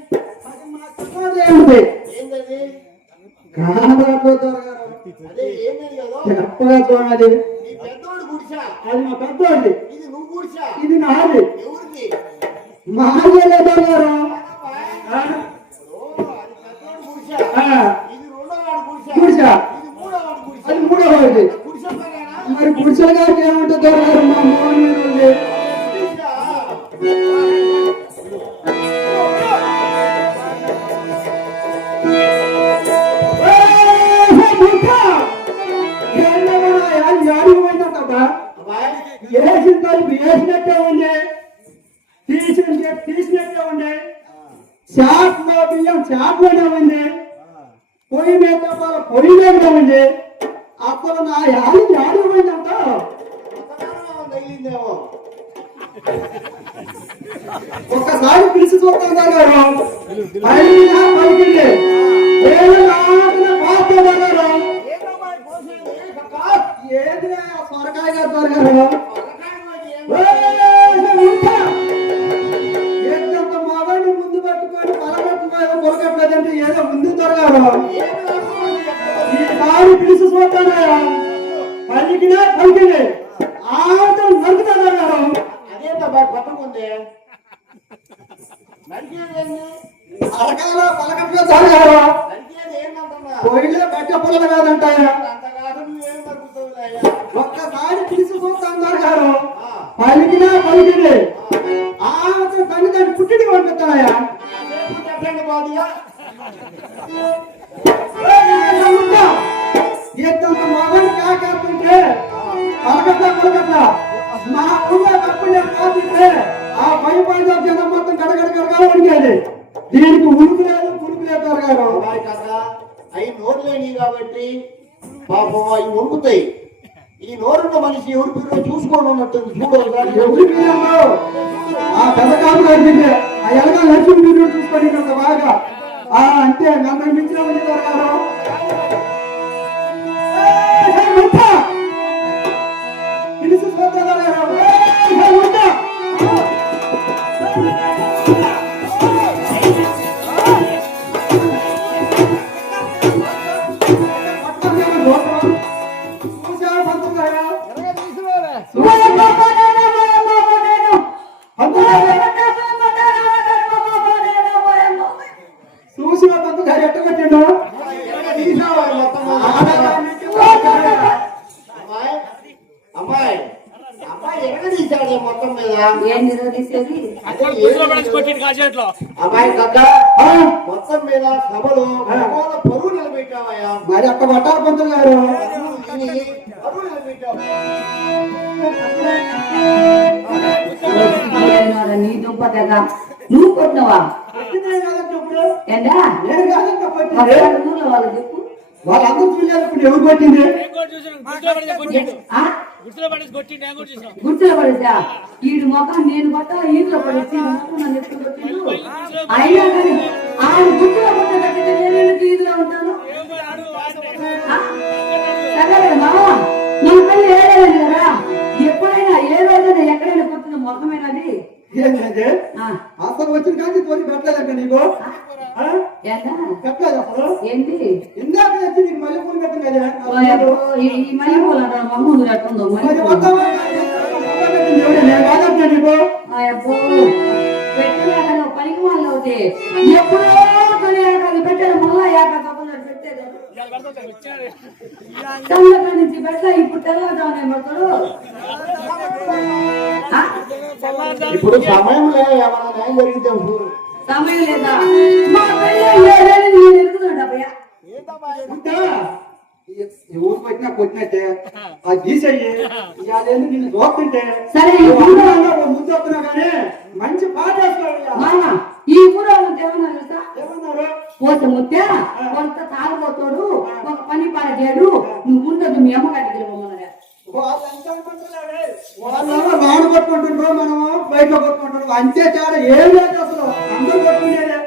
అది మా చిన్నోడి దేవుడిది. ఏంటది? కాదరా అదే ఏమేది కదా? చెప్పగా చూడాలి. నీ పెద్దోడు గుడిసా, అది మా పెద్దోడి, ఇది నువ్వు గుడిసా, ఇది నాది. ఎవరిది? మాదే లేదా గారు. కాదబ్బాయ్, ఓ, అది పెద్దోడు గుడిసా, ఇది రెండో వాడు గుడిసా, గుడిసా. ఇది మూడో వాడు గుడిసా. అది మూడో వాడిది. గుడిసా పనేనా? మరి గుడిసెల గారికి ఏముంటుంది గారు? మా మోహన్ మీద ఉంది. గుడిసా. అబ్బాయ్, వేసిన తలుపు వేసినట్టే ఉంది, తీసినట్టే ఉంది. షాప్లో బియ్యం షాప్లోనే ఉంది, పొయ్యి మీద తప్పాల పొయ్యి మీద ఉంది. అప్పుడు నా యాడి పోయిందంట. కొత్తదనం తగిలిందేమో. ఒక్కసారి పిలిచి చూస్తాం గారు. పైన పలికింది. ఏడు నాటిన పాత్ర గారు. ఏంటబ్బాయ్ పోసేది? కక్క? ఏది సొరకాయ గారు గారు. పొరకాయ ఏం? ఏంటంత మగాన్ని ముందు పెట్టుకొని పలకట్టుకోవడం పొరకట్లేదంటే ఏదో ముందు దొరగారు. ఏమి రాసుకోవాలి ఎక్కడ? ఈ కారు పిలిచి చూస్తానయ్యా. పలికింది ఆటో నడుపుతాను గారు. అదేంటబ్బాయ్ కొత్తగా ఉంది? నడిచేది ఏంది? అరకాల పలకట్టుగా జరగారు. నడిచేది ఏంటంటున్నా? పొయ్యిలో కట్ట పొలం కాదంటాయా. అంతకాదు నువ్వేం నడుపుతావులయ్యా? ఒక్కసారి పిలిచి చూస్తాను గారు. ఆ, పలికింది ఆటో కన్ను దాన్ని పుట్టింటికి పంపిస్తానయ్యా. అదేంటి చెప్పండి బాబుగా? ఎంతంత మగని కాకపోతే పలకట్ల మా ఊళ్ళో కప్పులే పోతుంటే ఆ పై జనం మొత్తం గడగడ ఉడికేది. దీనికి ఉడుకు లేదు పులుపు లేదు గారు. అబ్బాయ్ కదా, అవి నోరులేని కాబట్టి పాపం అవి ఉరుకుతాయి. ఈ నోరున్న మనిషి ఎవరి పేరు చూసుకోవడం ఉన్నట్టు చూడాలి. ఎవరి పేరమ్మో ఆ పెద్ద కాపు కనిపించే ఆ ఎలగా లక్ష్మి మీరు చూసుకొని బాగా అంతే నన్ను మించిన ఉంది గారు. పిలిచి చూద్దాం గారు. చూసిన పంతు గారు ఎట్టగొట్టిండు. అమ్మాయి అమ్మాయి అమ్మాయి ఎక్కడ తీసాడు మొత్తం మీద? ఏం నిరోధించేది? అదే అమ్మాయి కక్క మొత్తం మీద సభలో పరువు నిలబెట్టావయ్యా. మరి అక్కడ పట్టాల పంతులు గారు. పరువు నిలబెట్టావు. నీ దుంప తెగ నువ్వు కొట్టినవా? పట్టిందే కాదంటే ఇప్పుడు ఏంటా నేను కాదంటే పట్టింది. ఊర్లో వాళ్ళు చెప్పు. వాళ్ళందరూ చూడలేదు ఇప్పుడు ఎవరు పట్టింది. ఆ? గుర్తులో పడేసా ఈడు మొఖం నేను కొట్ట ఈదులో పడేసి నన్ను ఎప్పుడు కొట్టిండు. అయినా కానీ ఆయన గుర్తులో పట్టేటట్టు నేను ఎందుకు ఈదులో ఉంటాను? సరే మావా మన పని ఏడలేదు కదా. ఎప్పుడైనా ఏ రోజైనా ఎక్కడైనా కొట్టిన మొఖమేనది. ఏంటంటే అసలు వచ్చిన కానీ తోటి పెట్టలేదంట నీకు. పెట్టలేదు అసలు. ఏంటి ఇందాక వచ్చి నీకు మళ్ళీ పూలు పెట్టింది కదా. ఈ మళ్ళీ పోలంటారు మమ్మల్ని ఎట్టుందో మరి మొత్తం పెట్టింది ఎవరు? నేను కాదంటే నీకు. పెట్టలేక పనికి వాళ్ళు అవుతే ఎప్పుడో పెట్టాడు మళ్ళా పెట్టేది చల్లగా నుంచి పెట్ట ఇప్పుడు తెల్లదానే పడతాడు. ఇప్పుడు సమయం లేదు, ఏమన్నా న్యాయం జరిగితే చూడు. సమయం లేదా మా పెళ్ళి నేను ఎదుగుతున్నాడయ్యా. ఉంటా? ఎవరు పెట్టినా కొట్టినట్టే ఆ గీసయ్యి ఇవాళేందుకు నిన్ను దోస్తుంటే సరే ముందు వస్తున్నా కానీ మంచి పాట వేసుకోవాలి. మామ ఈ ఊరు ఏమన్నా తెలుసా? ఏమన్నారు? పోతే ముత్తే కొంత తాగుపోతాడు ఒక పని పాడ చేయడు నువ్వు ఉండదు మీ అమ్మ గడ్డికి పోమన్నాడు. వాళ్ళు నాడు కొట్టుకుంటుండ్రు, మనము బయట కొట్టుకుంటున్నాం. అంతే తేడా ఏం లేదు అసలు. అందరూ కొట్టుకునేదే.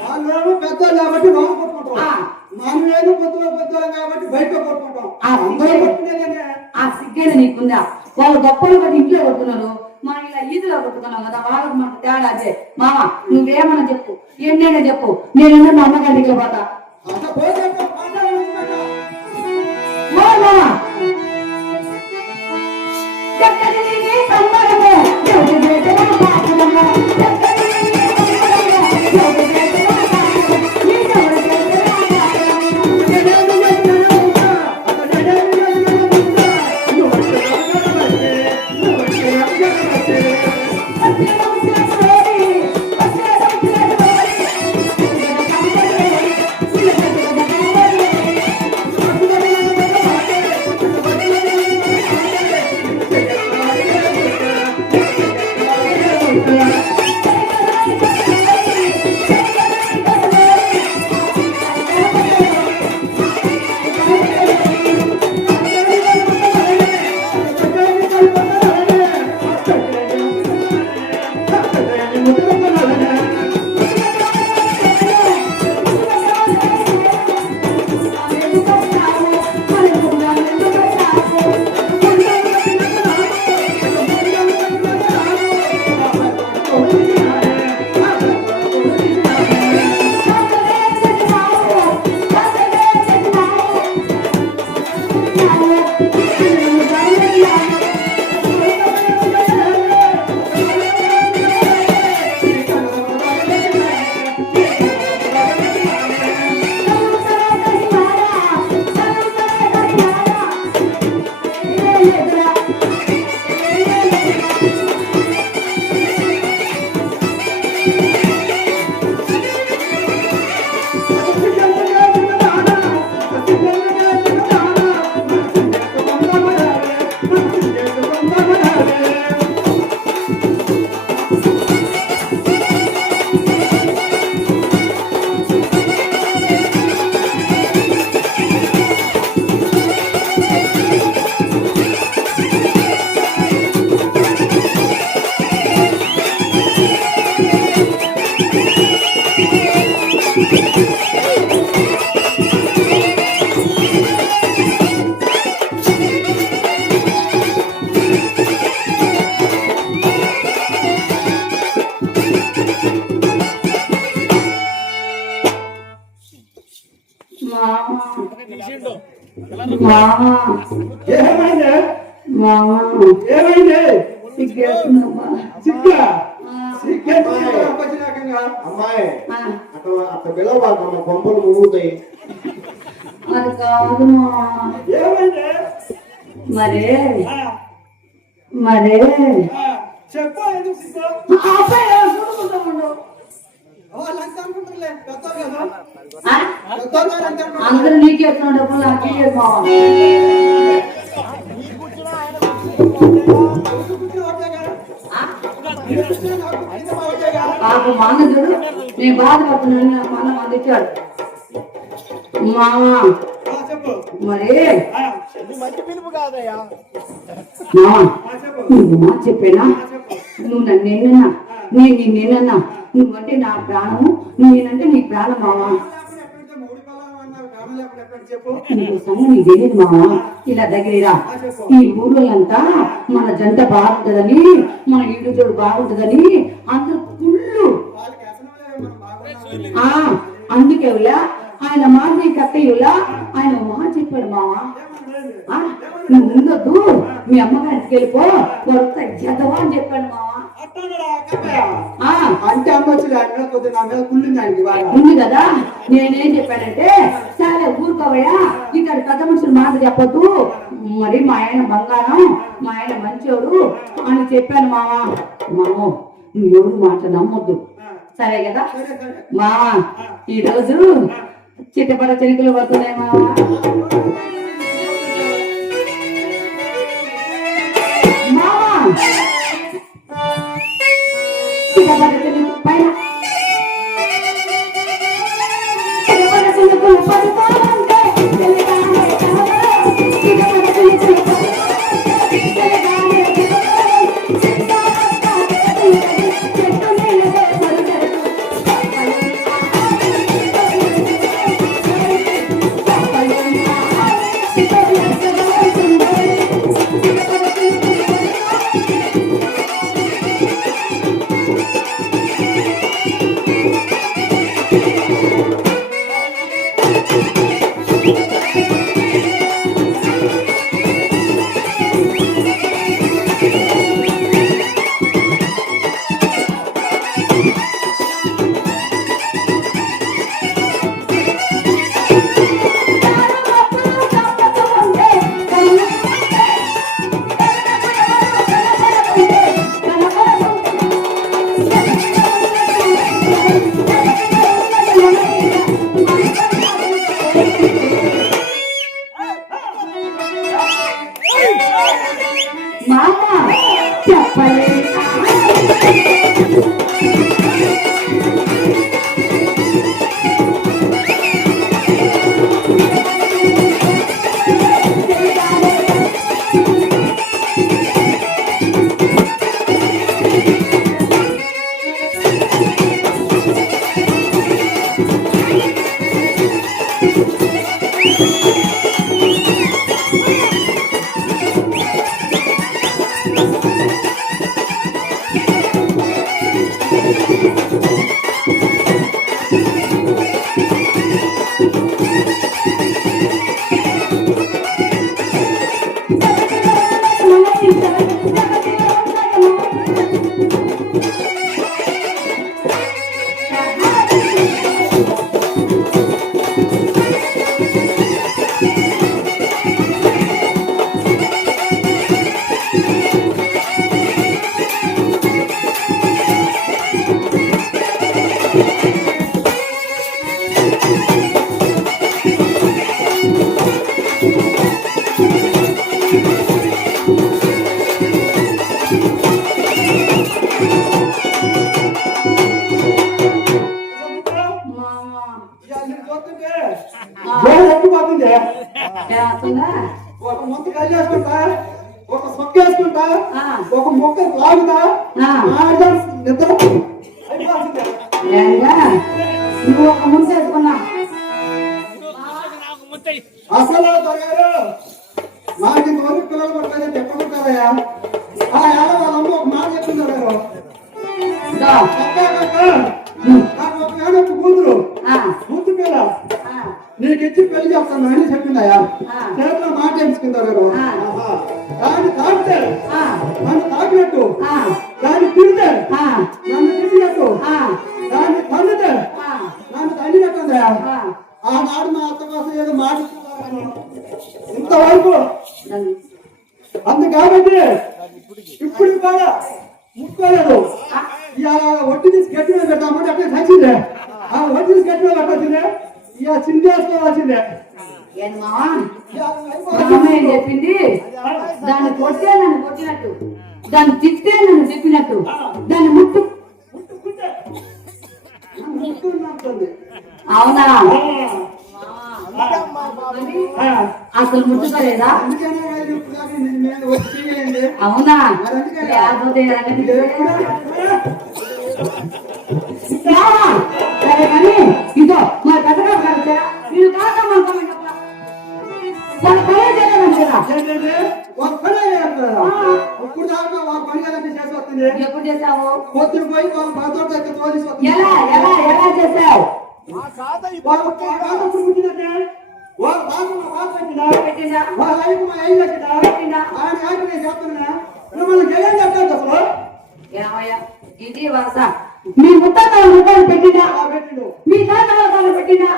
వాళ్ళు పెద్దలు కాబట్టి నాడు కొట్టుకుంటారు. మన మేము పొద్దులం కాబట్టి బయట కొట్టుకుంటాం. అందరూ కొట్టుకునేదే. ఆ సిగ్గైన నీకుందా? వాళ్ళు గొప్పలు కొట్టి ఇంట్లో కొట్టుకున్నారు, మనం ఇలా ఈదులో కొట్టుకున్నాం కదా, వాళ్ళకి మనకు తేడా అదే. మామ నువ్వేమన్నా చెప్పు, ఏంటైనా చెప్పు, నేను మా అమ్మగారికి పోతా. మామ ఏమైంది? మామ ఏమైంది? సిగ్గేస్తుందమ్మా. సిగ్గా? అమ్మాయి అట్లా పిలవబాకమ్మ, పంపలు మురుగుతాయి. అది కాదు మామ. ఏమైంది? మరే మరే చెప్పు. ఎందుకు సిగ్గు? అబ్బాయి చూడుకుంటామండు. వాళ్ళంతా అనుకుంటారులే, పెద్దోళ్ళు కదా. ఆ? పెద్దోళ్ళు అంతా అనుకుంటారు. అందరూ నీకే ఎత్తున్నాడు డబ్బులు, నాకు ఇయ్యదు మామ. నాకు మా అన్న చూడు, నేను బాధపడుతున్నాను, నాకు మా అన్న అందించాడు. మామ చెప్పు. మరి మంచి పిలుపు కాదయ్యా. మామ నువ్వు మాట చెప్పేనా? నువ్వు నన్ను నిన్నన్నా, నేను నిన్నన్నా, నువ్వంటే నా ప్రాణము, నేనంటే నీ ప్రాణం మామ. నీకు సంగతి నీకు తెలియదు మామ. ఇలా దగ్గరరా, ఈ ఊళ్ళంతా మన జంట బాగుంటదని, మన ఇల్లు చూడు బాగుంటదని అందరూ కుళ్ళు. అందుకే ఆయన మాట నీ కట్టయ్యులా ఆయన మాట చెప్పాడు మామ. నువ్వు ఉండొద్దు, మీ అమ్మగారికి వెళ్ళిపో, కొత్త జతవా అని చెప్పాడు మామ. అంటే అమ్మ వచ్చి కొద్దిగా నా మీద కుళ్ళింది ఉంది కదా. నేనేం చెప్పానంటే, సరే ఊరుకోవయ్యా, ఇక్కడ పెద్ద మనుషులు మాట చెప్పొద్దు, మరి మా ఆయన బంగారం, మా ఆయన మంచోడు అని చెప్పాను మామ. మామో నువ్వు ఎవరు మాట నమ్మొద్దు, సరే కదా మామ. ఈరోజు చిట్టపడ చెరుకులు పడుతున్నాయి మామ. చిట్టపడ చెరుకు పైన చిట్టపడ చెరుకులు పడుతుంటే తెల్లగానే చిట్టపడ చెరుకులు ఒక ముక్క కళ్ళు వేసుకుంటా, ఒక సొక్క వేసుకుంటా, ఒక మొక్క లాగుతా, నిద్ర అయిపోతుందా? నువ్వు ఒక ముందు వేసుకున్నా అసలు గారు నాకు ఇంతవరకు పిల్లలు పట్టలేదు చెప్పకుంటారయ్యా. ఆ ఏదో వాళ్ళ అమ్మ ఒక మాట చెప్తున్నారు, నాకు ఒక ఏడొక్క కూతురు కూతురు మీద నీకు ఇచ్చి పెళ్లి చేస్తాను అని చెప్పిందయ్యా. చేతిలో మాట ఎంచుకుంటారు. దాన్ని తాకితే నన్ను తాకినట్టు, దాన్ని తిడితే నన్ను తిట్టినట్టు, దాన్ని తన్నితే నన్ను తన్నినట్టుందయ్యా. ఆనాడు మా అత్త కోసం ఏదో మాట ఇంతవరకు అందు కాబట్టి ఇప్పుడు కూడా ముట్టుకోలేదు. ఒట్టి తీసి గట్టి మీద పెడతామంటే అట్లా చచ్చిందే. ఆ ఒట్టి తీసి గట్టి మీద పెట్టాల్సిందే, ఇక చిందేసుకోవాల్సిందే. ఏం చెప్పింది? దాన్ని కొట్టే నన్ను కొట్టినట్టు, దాన్ని తిట్టే నన్ను తిప్పినట్టు, దాన్ని ముట్టు అవునా? అసలు ముట్టుకోలేదా? అవునా? లేకపోతే సరే కానీ ఇదో మా పెద్దగా నేను కాకమ్మ ఇప్పుడు దాకా వాళ్ళ పని చేసి వస్తుంది. ఎప్పుడు చేసావు? పొద్దున పోయి వాళ్ళ బాధతో తోలిసి వస్తుంది. ఎలా ఎలా ఎలా చేసావు? వాళ్ళ ఇప్పుడు పుట్టినట్టే వాళ్ళ బాధ పెట్టినా, వాళ్ళ ఐదు మా ఐదు పెట్టినా, ఆయన ఆయన నేను చెప్తున్నా. మిమ్మల్ని జగన్ చెప్తాను అసలు ఏమయ్యా ఇది వరస. మీ ముత్తాతల ముఖాలు పెట్టినా, మీ తాతల పెట్టినా,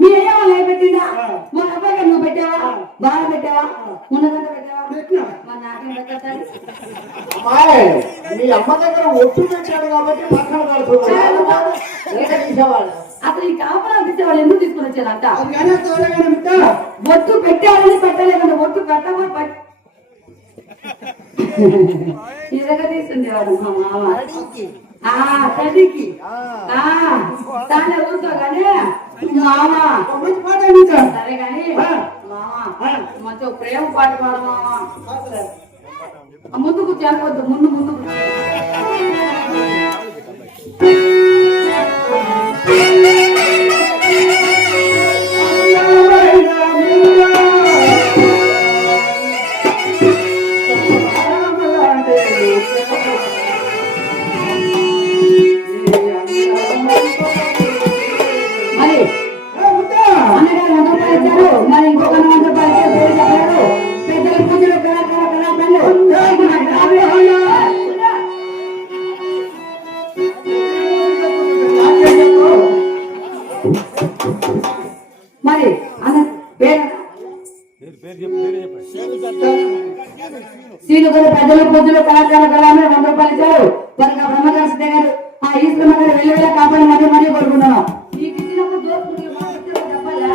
మీ అయ్య వాళ్ళు పెట్టినా, మన అబ్బాయిగా నువ్వు పెట్టావా? బాగా పెట్టావా? ఉన్నదంతా పెట్టావా? మా నాకేం పెట్టాలి? మీ అమ్మ దగ్గర ఒట్టు పెట్టాడు కాబట్టి పక్కన అసలు ఈ కాపలాలు ఇచ్చేవాళ్ళు ఎందుకు తీసుకుని వచ్చారంట? అది ఒట్టు పెట్టాలని పెట్టలేదంటే ఒట్టు పెట్టమని ఇదగా తీసుండేవాడు మా మామ. తల్లికి తానే ఊరుకోగానే మామ సరే గాని మామ మంచి ప్రేమ పాట పాడు మామ. ముందుకు చేరవద్దు, ముందు ముందుకు సీను గారు పెద్దలు పొద్దులు కళాకారులు కళామే 100 రూపాయలు ఇచ్చారు. కనుక బ్రహ్మగారు సిద్ధ గారు ఆ ఈశ్వరమ్మ గారు వెళ్ళి కాపాడి మరీ కోరుకున్నాను. నీకు ఇచ్చినప్పుడు దోస్తుడికి చెప్పాలా?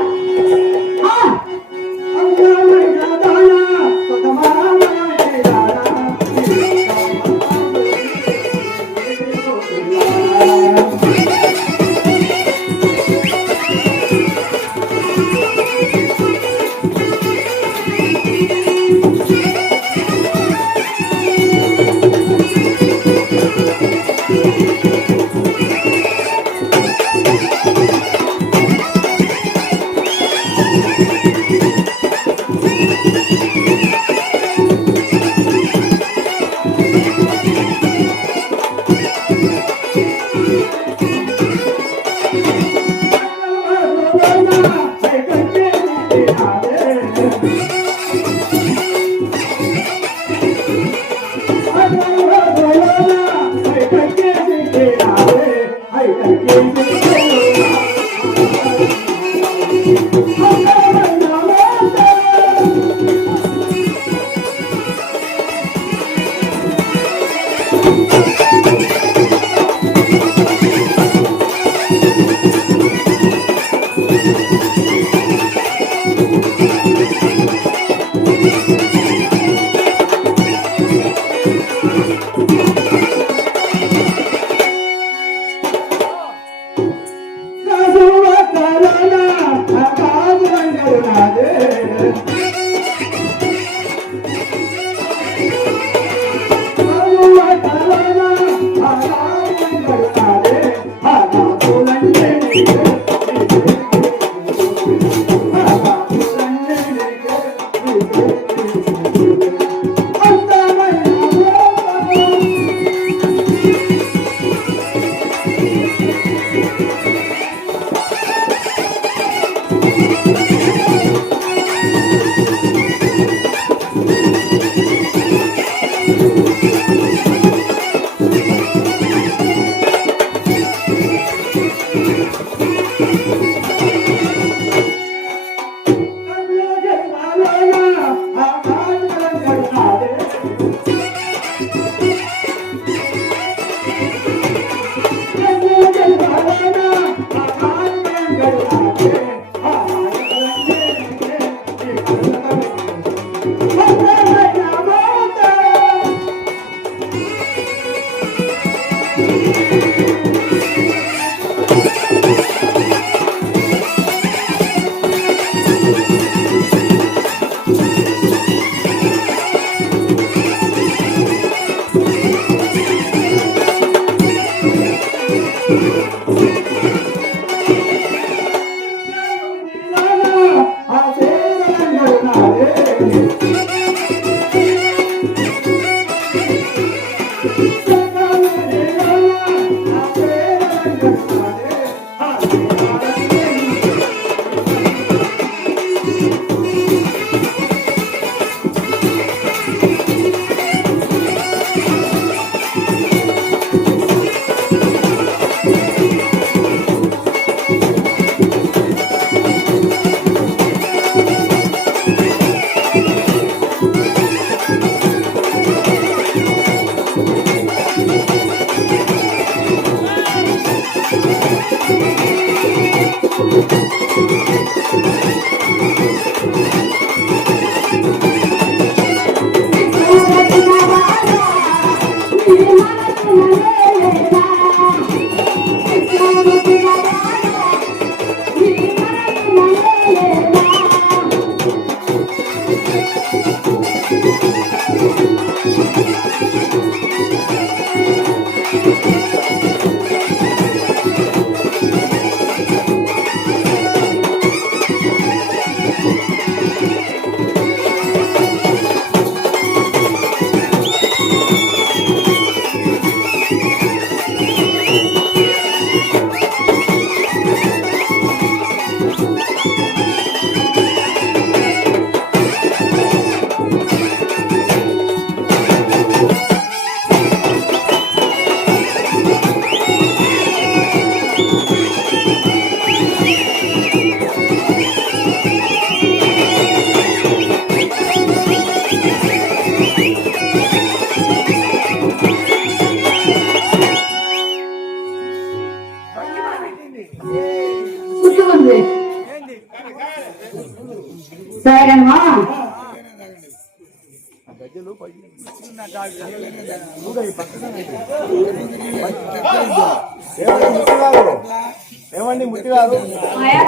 ఏమండి ముట్టిగారు మాయా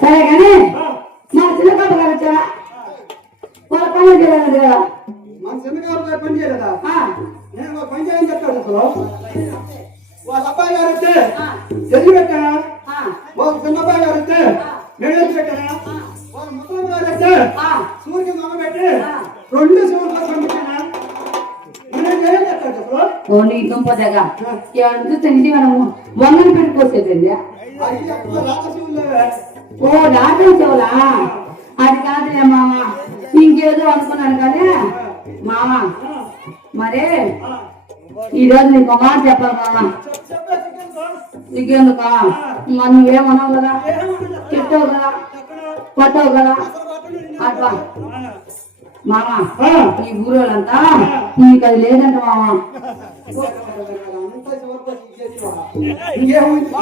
సరే కానీ మా చిన్నకాపు గారు వచ్చారా వాళ్ళ పని చేయలేదు కదా మన చిన్నగారు గారు పని చేయలేదా నేను ఒక పని చేయని చెప్తాడు అసలు వాళ్ళ అబ్బాయి గారు వస్తే ఎదురు పెట్టానా వాళ్ళ చిన్నబ్బాయి గారు వస్తే నేను ఎదురు పెట్టానా వాళ్ళ ముసలి గారు వస్తే సూర్యుకి మమ్మ పెట్టి 2 సూర్యులు పంపించానా నేను ఏం చెప్తాడు అసలు ఓ నీ దుంపదగా ఎవరు చూస్తే నిజంగా మనము వంగని పెట్టుకోసేదండి అది రాజశివులు ఓ డాక్టర్ చెవులా అది కాదులే మామ ఇంకేదో అనుకున్నాను కానీ మామ మరే ఈరోజు నీకు మాట చెప్పాలి మామ నీకెందుక మరి నువ్వేమన్నావు కదా చెప్తావు కదా కొట్టావు కదా అట్లా మామ ఈ ఊరోళ్ళంతా నీకు అది లేదంట మామ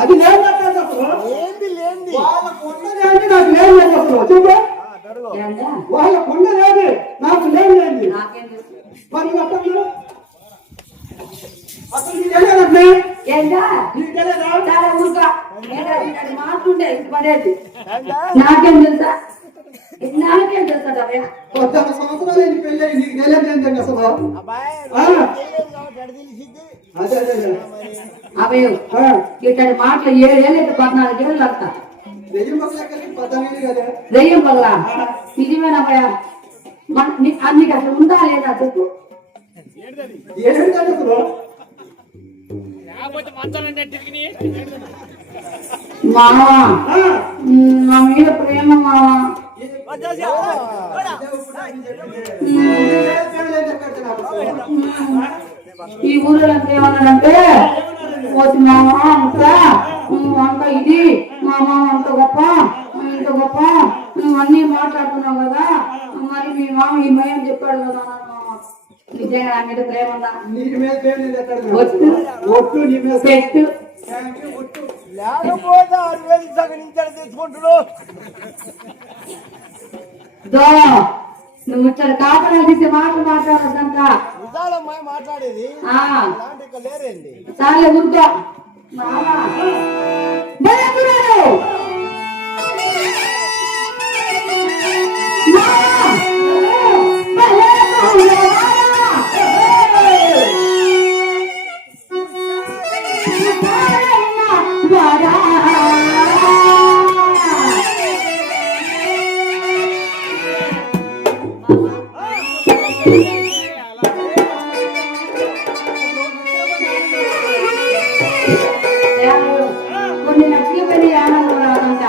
అది లేదు వాళ్ళకు ఉన్నది అంటే నాకు లేదు లేదు అసలు చెప్పు ఏందా? వాళ్ళకు ఉన్నది లేదు నాకు లేదు లేదు నాకేం తెలుసు? మరి అసలు అసలు నీకు తెలియదంటే ఏందా? నీకు తెలియదా చాలా ఊరుకో. ఏంటో ఇలాంటి మాటలుండే ఇది పడేది నాకేం తెలుసా నాకేం తెలుసా రవ్య? 14 సంవత్సరాలు నీకు పెళ్ళి నీకు తెలియదు ఏంటండి అసలు అదే అదే అదే అభయం ఇట్లాంటి మాటలు 7 ఏళ్ళు అయితే 14 ఏళ్ళు వస్తా వెయ్యి మొక్కలకి 14 కదా దెయ్యం పగలా నిజమేనా భయ నీకు అసలు ఉందా లేదా చెప్పు ఏంటంటే అసలు మావా నా మీద ప్రేమ మావా ఈ ఊళ్ళో ఏమన్నాడంటే పోతి మామ అంత ఇది మా మామ అంత గొప్ప ఇంత గొప్ప నువ్వు అన్ని మాట్లాడుతున్నావు కదా మరి మీ మామ ఈ మయం చెప్పాడు కదా మామ నిజంగా నా మీద ప్రేమ ఉందా నీ మీద పేరు లేదు ఎక్కడ ఒట్టు ఒట్టు నీ మీద పెట్టు ఒట్టు లేకపోతే 6,000 సగం నుంచి తెచ్చుకుంటున్నావు దో నువ్వు ఇక్కడ కాపలా తీసే మాటలు మాట్లాడదంతా నిజాలమ్మాయి మాట్లాడేది అలాంటి ఇక్కడ లేరేంది చాలే ఊరుకో మామా భయపడాడు కొన్ని లక్షల పని ఆనందం రాదంట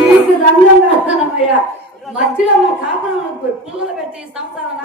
నీకు రంగం వేస్తానమ్మయ్యా మధ్యలో మా కాపురం పుల్లలు పెట్టి సంసారం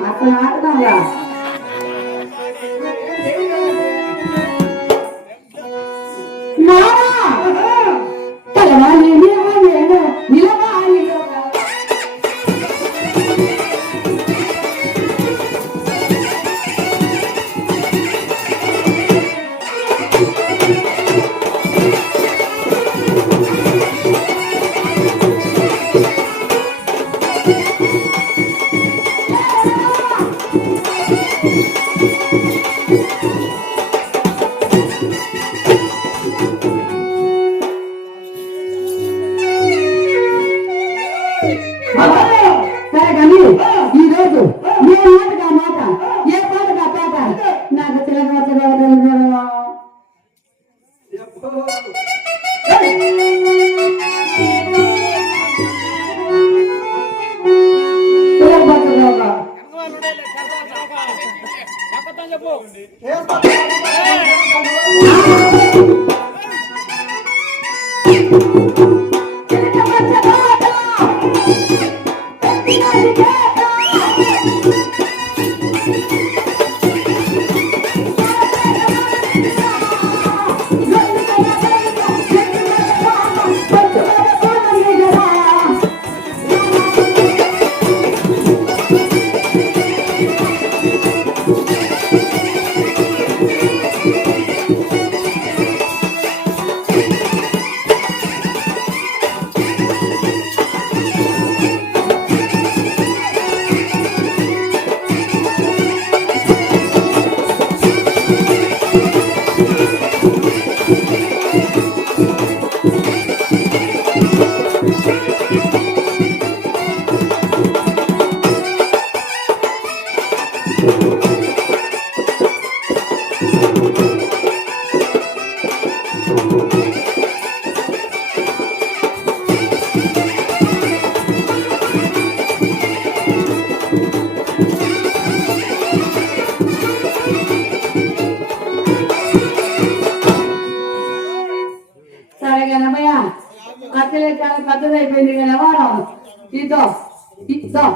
అసలు ఆడదాంలా కలవాలి నిలవాలి సరే కానీ ఈ రోజు ఏ మాటగా మాట ఏ పాటగా పాట నాకు చిలకవచ్చగా సరే కనమయ్య అసలే చాలా పెద్దదైపోయింది కదా వారం ఇద్దో ఇద్దో